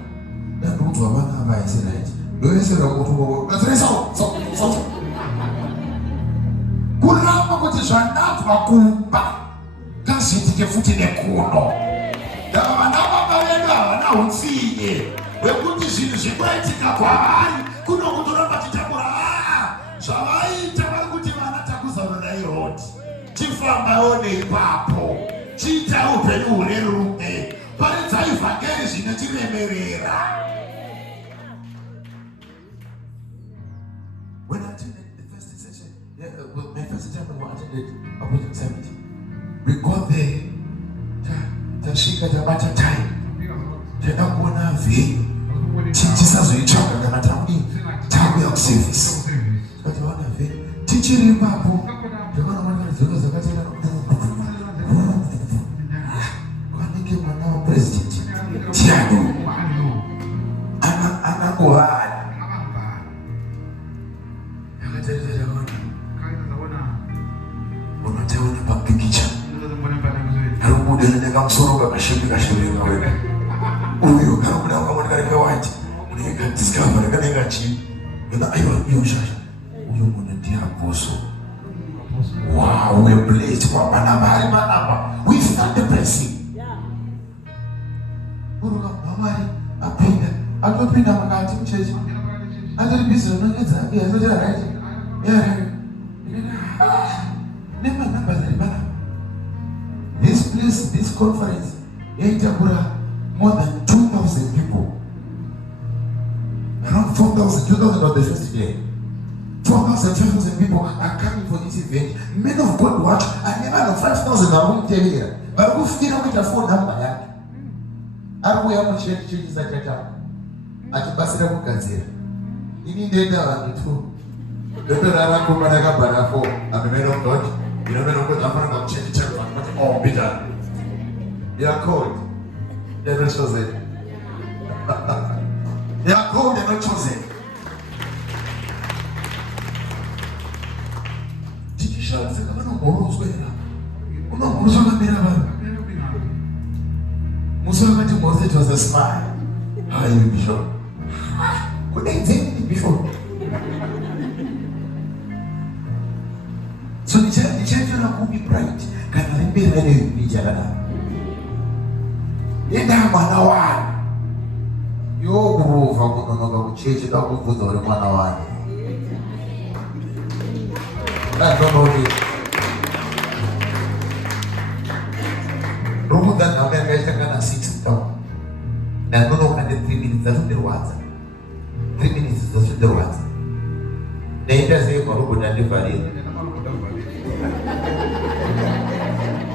That root of one have I said it. Do you say that what to so? Kuramba kuti zvanatwa kumba. Kasitike futi nekuno. Davana babaleka na utsinye. Wekuti zvinhu zvikuitika kwaari kuno kutoramba titakura. Zvavaita vari kuti vana takuzarona iroti. Tifamba one ipapo. Chita upenyu hureruke. Paridza ivhangeri zvinotiremerera. When I attended the first session, my first time I attended Apostolic Summit, we got there. Tashika tabata time. Tena kuona vi. Tisazoitsvaga kana tauni takuya kuservice. Takaona vi. Tichiri ipapo. Takaona mwana zvinhu zvakatenda. Kwanike mwana wa president. Tiago. Ana kuhani. Unotaona papikicha. Udele kamsoro kakashimika shimika wena. Uyo karumuna wakamona kwa white. Uneka discover kaneka chi. Yona ayo shasha. Uyo mwana ndiye apostle. Wow, we are blessed for manaba. We felt the blessing. Uruka mamari apenda mukati muchechi. Andiri busy nongedza yazira right. Yeah. Never number the this place, this conference, more than 2,000 people. Around 4,000, 2,000 on the first day. 4,000, 5,000 people are coming for this event. Men of God watch, and never 5,000 are won't tell here. But who feel with a phone number? Are we able to change that data? At Basira Mukazir. You need data on the two. The Raraku Managa Barako, I'm a man of God. You know, I'm going to change it. Oh, bitter. They are cold. They are not chosen. They are cold, they are not chosen. Tikisha, c'est comme un gros souhait. On a un gros souhait là-bas. Musulman to Moses was a spy. How are you, Bishop? Could they take me before? So the children will be bright. Can I be ready to be Jagana? In that Manawan, your groove, I would not change it up with the Manawan. I don't know it. Rumudan America can sit down. Now, no, and 3 minutes doesn't do what? 3 minutes doesn't do what? They just say, Marubudan Divali.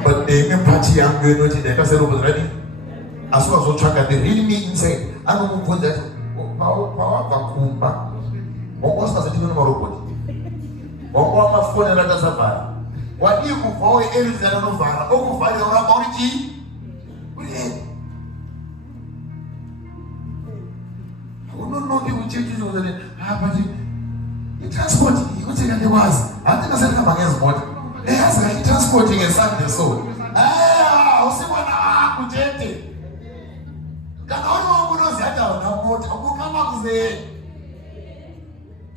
But they may party and go to the Pastor ready. As well as track they really mean inside. I don't put that power vacuum. What was the different robot? What was my phone and another safari? What you could call it is another fire. Oh, fire on a body. I don't know if you change over there. The transport, you could say that there was. I think I said come against what? Yes, I'm transporting a Sunday soul. I'll see what I'm going to do.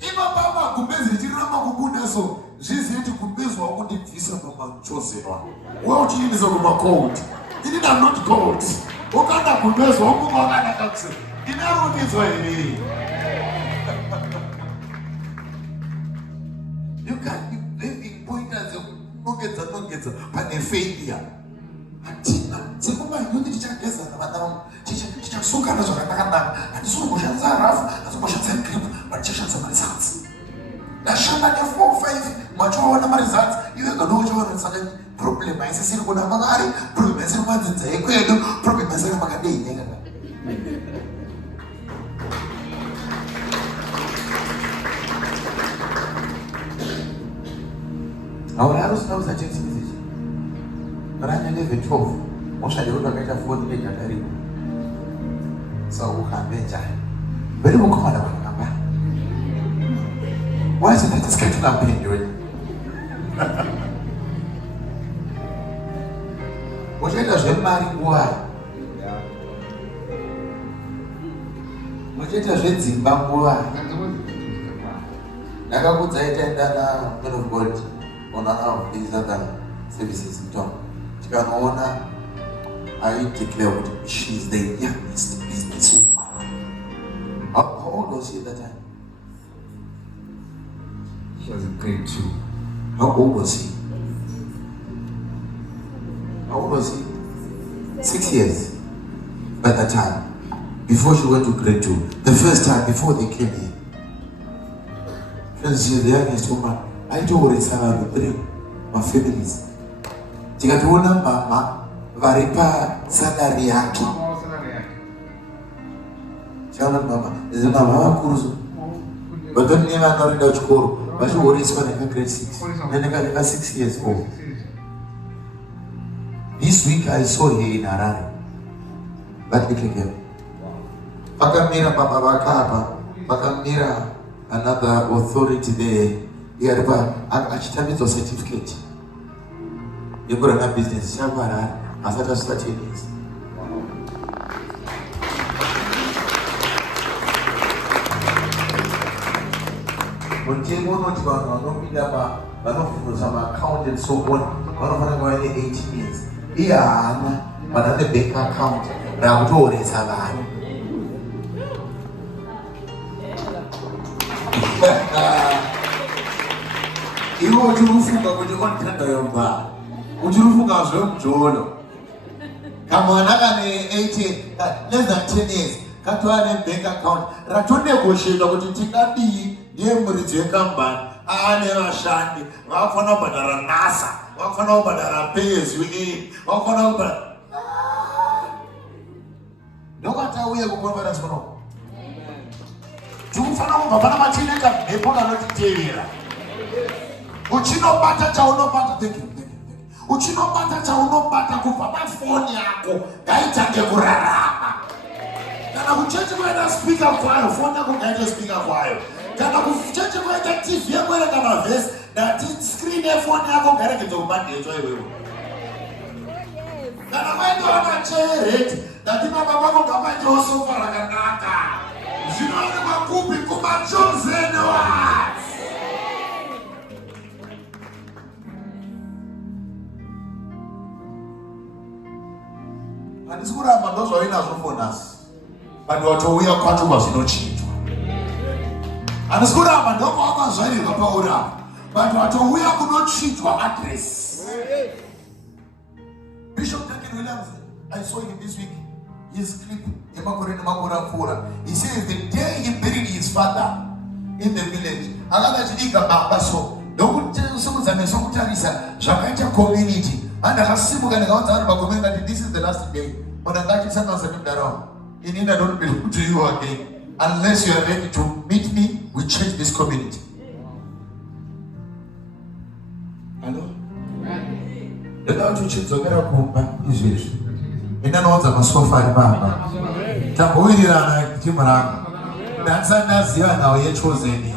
Ima baba kumbezi jirama kukunde so jizi yetu kumbezi wa kundi visa mama chose wa wewe utimiza kwa code ini na not code ukanda kumbezi wa mungu wakanda taxi inarudi swahili you can't live in pointers nongeza but a failure atina sekuma yundi tichageza na madam tichasuka nazo kanakanda atizuru kushanza rafu azokoshanza grip but tichashanza results na shamba ya 4-5 macho wana results iwe gadojo wana saka problem aisisi kuna magari problem aisisi kwanza ekwedo problem aisisi magade yenga Our arrows now are changing message. Ranya leve 12. Osha leo ndakaita 4 ile karibu. So ukameja. Bali mkoma na kamba. Why is it that to campaign you? Wajenda zemari kwa. Wajenda zezimbabwe. Nakakudza itaenda na man of God. On of these other services in town. I declare she is the youngest businesswoman. How old was she at that time? She was in grade 2. How old was he? How old was he? 6 years by that time. Before she went to grade 2. The first time before they came here. She is the youngest woman. I told her salary three, my families. Tikatuona mama varipa salary yake. Chana mama, ndio mama kuruzu. But don't never know in the school. But you already spent in grade 6. Then I got 6 years old. This week I saw her in Harare. That little girl. Pakamira Baba Bakapa, Pakamira, another authority there. Yeah, but I certificate. yekurana business chaparara asati asvika 10 years. Mutemo unoti vanhu vanopinda vanofundisa maaccountant so on vanofanira kuva ne 18 years. Iye haana vana nebank account rakutooresa vanhu. Iwe uchirifunga kuti ontenda yomba uchirifunga zvemujolo kamwana kane 18 less than 10 years katova nebank account ratonegoshiedwa kuti tingadii ndiye muridzi wekambani aane vashandi vakufanira kubhadhara NASA, vakufanira kubhadhara payazwin, vakufanira kubhadhara ndokwatauye kukonference kuno tikufanira kubva pana machineka mhepo kanotitevera uchinobata chaunobata uchinobata chaunobata kubva pafoni yako ngaitange kurarama. Kana kuchechi kuenda spika kwayo foni yako ngaite spika kwayo. Kana kuchechi kuenda TV yako ere kana vesi nati screen yefoni yako ngairege kubandedzwa iwewe. Kana waenda wakachereti nati baba vako ngapaitewo sofa rakanaka zvinoonekwa kupi kumachosen ones. Handisi kuramba ndozvainazvo fonasi vanhu vatouya kwatuba zvinochinjwa. Handisi kuramba ndokwavakazvarirwa pauramba vanhu vatouya kunochinjwa adresi. Bishop Duncan Williams, I saw him this week, his clip yemakore nemakore apfuura. He says the day he buried his father in the village akanga chidiga baba so ndokusimudza meso kutarisa zvakaita community andakasimuka ndikaudza vanhu pagomeni ngati this is the last day muna ngatisanaza nemudaraunda inini I don't belong to you again unless you are ready to meet me we change this community. Hello? Ndada kuti uchidzokera kumba izvezvi indanoudza masofa ari pamba tambowirirana tichimuranga ndandisati ndaziva nhau yechosen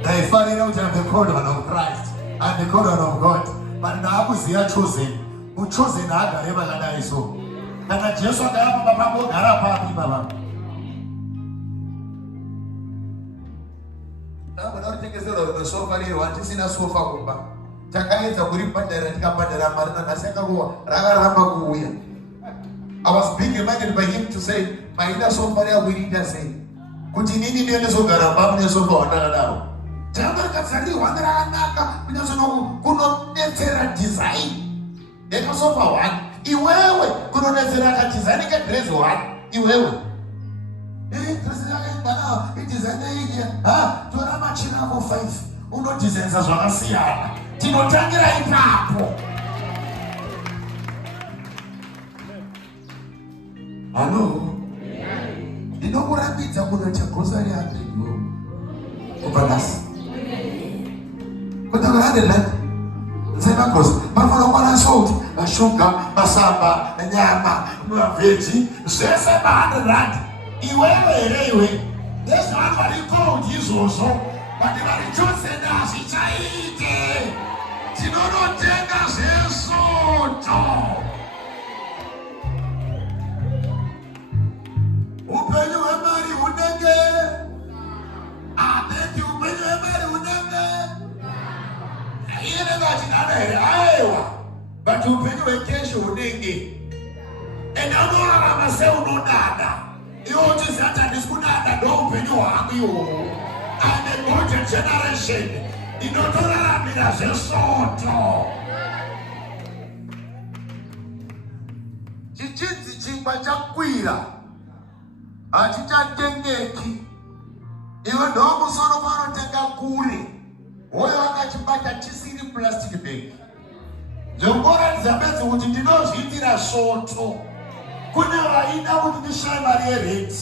ndaifarira kuti I'm the called one of Christ, I'm the called one of God, but ndaakuziva chosen. Muchosen haagare vakadai so. Kana Jesu agara pamba pambogara papi baba. Ndakuda kutengeserwa rimwe sofa rirwa tisina sofa kumba. Takaedza kuribhadhara tikabhadhara mari nanhasi akarohwa rakaramba kuuya. I was being reminded by him to say maida sofa reakuiriita sei kuti inini ndiyo ndizogara pamu nesofa wandakadaro. Tanga rikadzarirwa nerakanaka kunodetsera design yekasofa 1 iwewe kunodetsera kadesign kedress 1 iwewe dress yakaibana idesign iyi tora machina ako 5 unodizainza zvakasiyana tinotangira ipapo. Halo ndinokurambidza kunoita grocery yako kubanasi kutoka 100 rand zema grocery mafana kwa salt mashuga masamba nyama maveji zvese 100 rand iwewe iwe ndezvo vari code izvozvo but vari chosen hazvichaite tinonotenga zvesoto. Upenyu hwemari hunenge abeti upenyu hwemari hunenge iye ngachidana here aiwa but upenyu hwekeshi hunenge ende unorarama seunodada iwo uchiziva kuti handisi kudada ndo upenyu hwangu ihwohwo ane golden generation inotoraramira zvesoto. Chichinzi chingwa chakwira hachichatengeki iwe ndomusoro panotenga kuri hoyo akachibata chisiri plastic bag zvekuratidza bedzi kuti ndinozviitira soto. Kune vaida kuti ndishaye mari yerent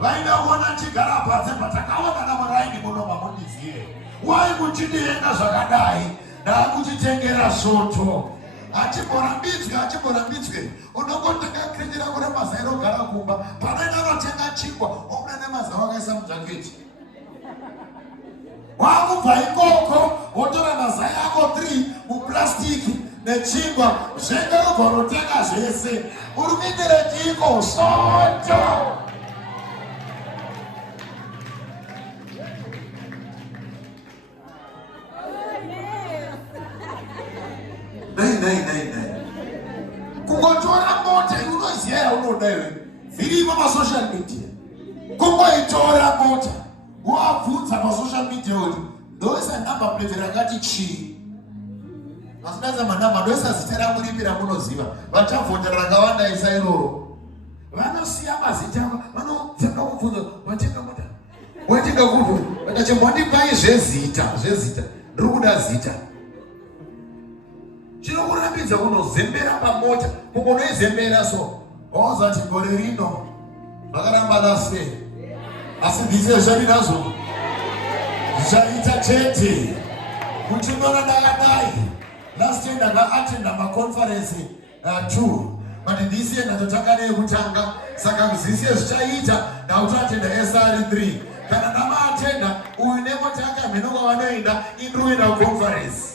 vaida kuona chigara panze patakaonana muraini muno mamundizive wai muchindienda zvakadai ndaakuchitengera soto. Achimborambidzwe unongotenga kredi rako remaza inogara kumba panoenda unotenga chingwa omuna nemaza wakaisa mujaketi wakubva ikoko wotora maza yako 3 muplastiki nechingwa zvengerogorotenga zvese uri kuitire chiko soto. Nei. Kungotora mota unoziya unoda iwe zvirimo masocial media. Kungoitora mota wabvunza masocial media kuti ndoisa number plate rakati chii. Masidaza manamba ndoisa zita rangu ripi ramunoziva. Vachavhota rakawanda isa iroro. Vanosiya mazita vanotanga kubvunza watenga mota. Watenga kubvunza vakachemwandipai zvezita. Ndiri kuda zita. Chinokurambidza unozembera pamota. Kungonoizembera so. Ozati gore rino vakaramba sei. Asi ndise zvarinazvo. Zvaita chete. Muchimona ndakadai. Last year ndaka-attenda maconference 2. But ndisiye ndazotanga neyekutanga. Saka zisiye zvichaita ndakutoatenda SR3. Kana ndama-attenda uyu nemotanga mhenonga vanoenda indruenda conference.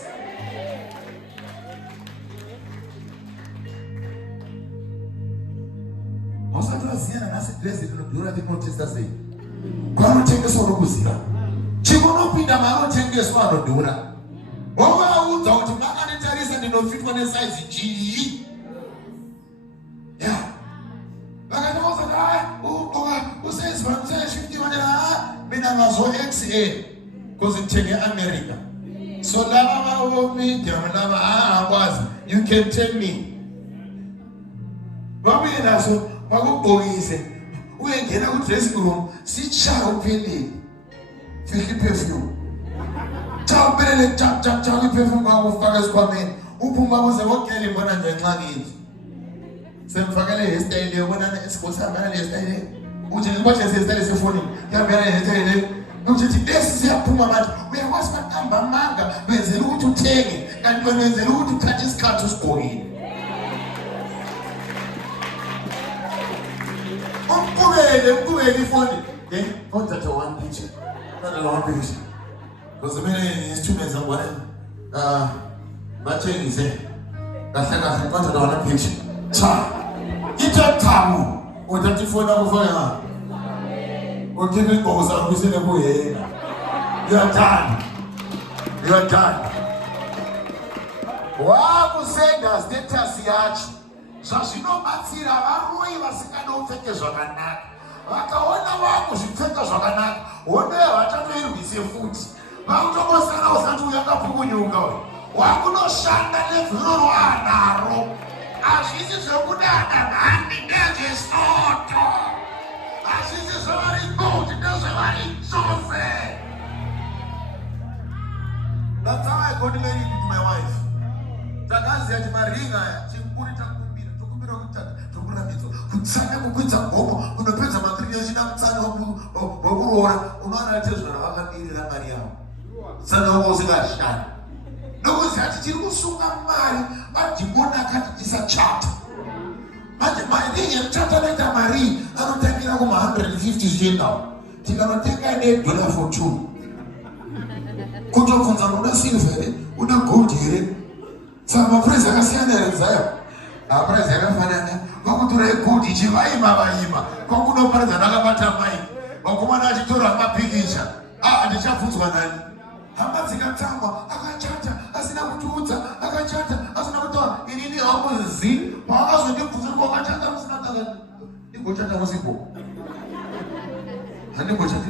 Wasati waziyana nasi dress rinodhura tinotesta sei. Kwanotengeswa unokuziva. Chimunopinda manotengeswa anodhura. Wavaudza kuti makanditarisa ndinofitwa nesaizi chii. Vakatauza kuti usaizi vanusashifti vanera mina mazo XA because nditenge America. So lava vavo medium lava haakwazi. You can tell me. Vabuye naso vakubhokise uyengena kudressing room sichaupelele fihli perfume chaupelele chap perfume wakufaka esikhwameni uphuma kuze wogele mbona nje enxakini semfakele hairstyle yobona esikhosambana hairstyle uthi ngibothe hairstyle sefonini yambana hairstyle uthi this siyaphuma manje uyakwazi bakamba manga wenzela ukuthi uthenge kanti wenzela ukuthi uthathe isikhathi usigqokile. Umpubele ifoni. Phone that one picture. Not one picture. Because many instruments are what matching is it. That's like I got one picture. Cha. Ita tamu. Utati phone na kufanya. Ukini koza kusema kuye. You are done. Wakusenda status yacho. Zvazvinobatsira varoi vasinganopfeke zvakanaka. Vakaona vakuzvipfeka zvakanaka, hondo havachatoirwise futi. Vakutongosara usati uyakapukunyuka. Wakunoshanda nevhiro rwanaro. Hazvisi zvekudada nhandi ndezvesoto. Hazvisi zvavari goti ndezvavari chose. That's how I got married with my wife. Takaziya kuti maringa aya chimukuri takumbira tokurambidza kutsanya kukwidza gomo unopedza makiri yachina mutsanya wakuroora unoona tezvara vakamirira mari yavo tsanya wako usingashanda ndokuziva kuti tiri kusunga mari madhimoni akati tisachata manje mari yekuchata noita mari anotangira kuma150 zvichiendawo tikanotenga $1 for 2 kutobvunza una silver here una gold here. Saka mapuraizi akasiyana here kuzayo. Mapuraizi akafanana. Vakutora gold ichivaima kwakunoparidza ndakabata mai wakomana achitora mapikicha ndichabvunzwa nani. Hama dzikatsamwa akachata asina kutiudza akachata asina kutaura inini hamuzi paakazondibvunza kuti wakachata musina takati ndingochata musipo handingochati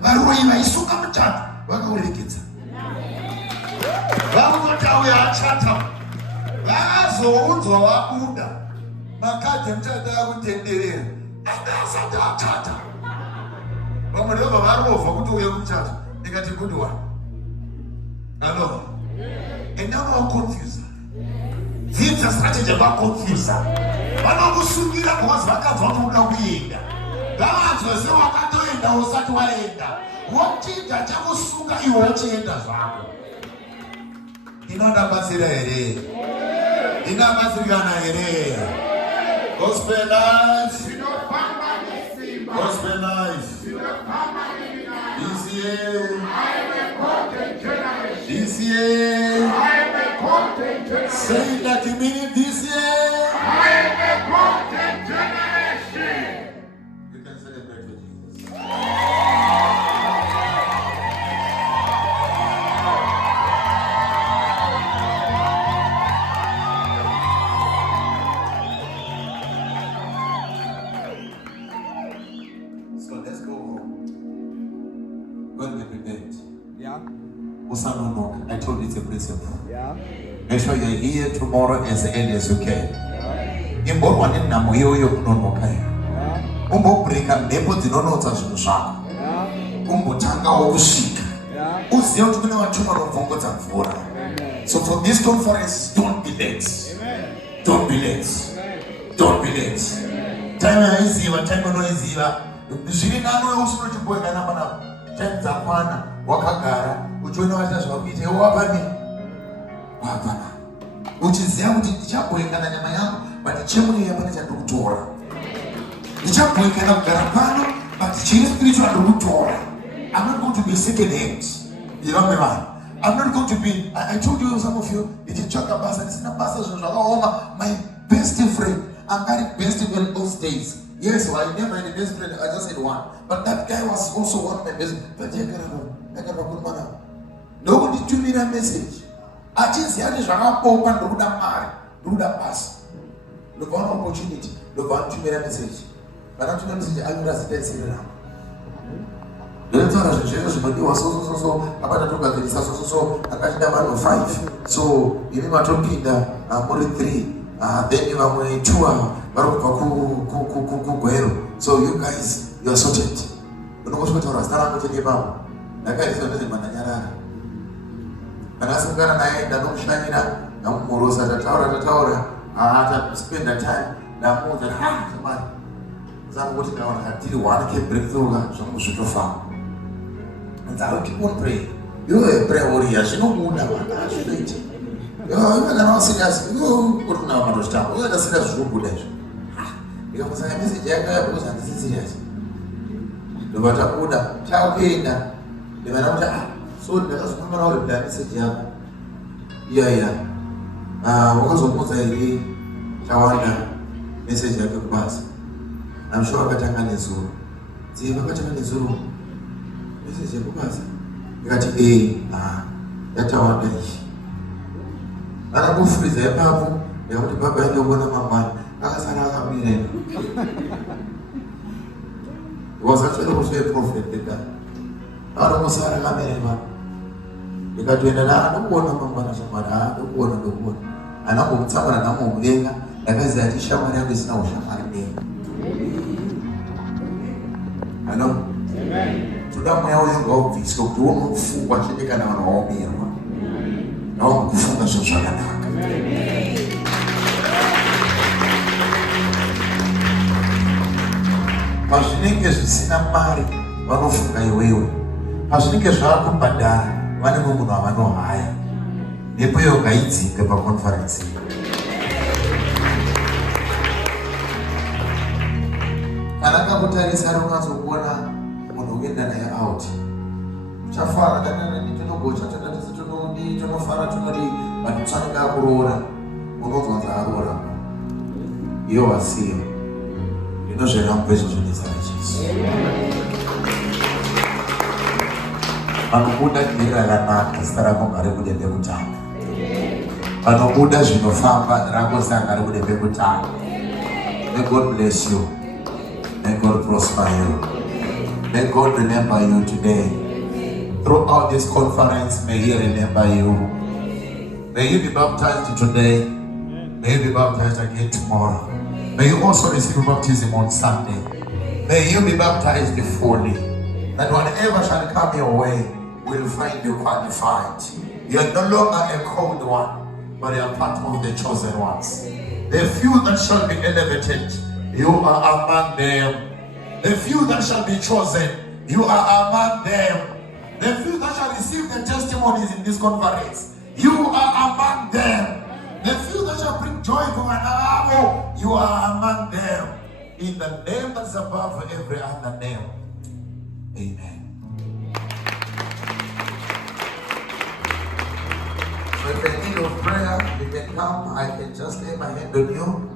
varoi vaisunga muchato vakauregedza vakutoti auya achata vazounzwa wabuda makadhi emuchato akutenderera asati achata vamwe ndobva varovha kuti uye kumuchato ndikati good one. Hello. And now I'm confused. Things are strategy about confused. Vanokusungira because vakabva kuda kuenda. Vavanzwa sewakatoenda usati waenda. Wochiita chakusunga iwe wochienda zvako. Inodabatsira here. Inobatsirana here. Gospel life. Gospel life. This year. This year. Say it like you mean it this year. I am a golden generation. You can celebrate with Jesus. So let's go home. Go and get prepared. Yeah. I told you it's a principle. Yeah. Make sure you're here tomorrow as early as you can. Imbo wani namo yoyo kunonoka ya. Umbo breaka mhepo dzinonotsa zvinhu zvako. Umbotanga wokusvika. Uzive kuti kune vatuma vanovhongotsa mvura. So for this conference, don't be late. Don't be late. Don't be late. Time yaiziva, time unoiziva. Zviri nano usinochiboeka napanapa. Time dzakwana, wakagara, uchiona vaita zvakuita, iwe wapani? Wapana. Uchiziva kuti ndichaboeka nanyama yangu, but chemuyeya pane chandokutora. Ndichaboeka nakugara pano, but chiri spiritual ndokutora. I'm not going to be second hand. You know me, I'm not going to be. I told you, some of you, it is Chaka Basa, it's not Basa. My best friend, I'm very best friend in those days. Yes, well, I never had a best friend, I just had one. But that guy was also one of my best friends. Nobody told me that message. I just had this open, Ruda pass. Look one opportunity, look one to me that message. But not to the message, I would have said, Jesus was so about to look at this so akashida vanhu 5 so ini matopinda muri 3 then you are going 2 vari kubva kugwero so you guys you are sorted unongosvikotaura zita rangu chete ipapo ndakaiswa ndezvemananyarara andasangana naye ndanomushanyira ndamumhorosa tataura ataspenda time ndamuudza zamani zangoti ndaona katiri 1K breakthrough zvangu zvitofamba. And I will keep on praying. You are a prayer warrior. She no good. She do it. You are not serious. You put now on the stamp. You are not serious. You good. You have a message. I have because I'm serious. The water order. Child paying that. The man so that's not all the message. Yeah. Because of what I did, Chawanda message I could pass. I'm sure I got a Zulu. See if I got a Zulu. Message ya kubasa ikati yatawanda ichi anakufuriza ipapo yakuti baba yake kuona mangwani akasara akamira was actually also a prophet that anosara akamira ipapo ikatoenda ndokuona mangwana shamwari ndokuona anangomutsamura namuvenga yakaziva ati shamwari yangu isina ushamwari denga. Hello? Toda mweya wenga wabviswa kuti unofungwa chete kana vanhu vaomerwa navakufunga zvinhu zvakanaka. Pazvinenge zvisina mari vanofunga iwewe, pazvinenge zvakubhadhara vane munhu wavanohaya, nepo iyo gaidzinge pakonferensi. Kana kakutarisa unatsokuona munhu uenda naye out chafara kana ndinogocha tonofara tonodi vanhu tsanonga kuroora unonzwa nzaarora iyo wasiya ndinozvera mupezvo zvinetsana Jesu vanobuda gera ranaka zita rako ngari bude pekutanga vanobuda zvinofamba rako zita ngari bude pekutanga. May God bless you. May God prosper you. May God remember you today. Throughout this conference, may He remember you. May you be baptized today. May you be baptized again tomorrow. May you also receive baptism on Sunday. May you be baptized fully. That whatever shall come your way will find you qualified. You are no longer a called one, but you are part of the chosen ones. The few that shall be elevated, you are among them. The few that shall be chosen, you are among them. The few that shall receive the testimonies in this conference, you are among them. The few that shall bring joy to another, you are among them. In the name that's above every other name. Amen. So if you need of prayer, you can come. I can just lay my hand on you.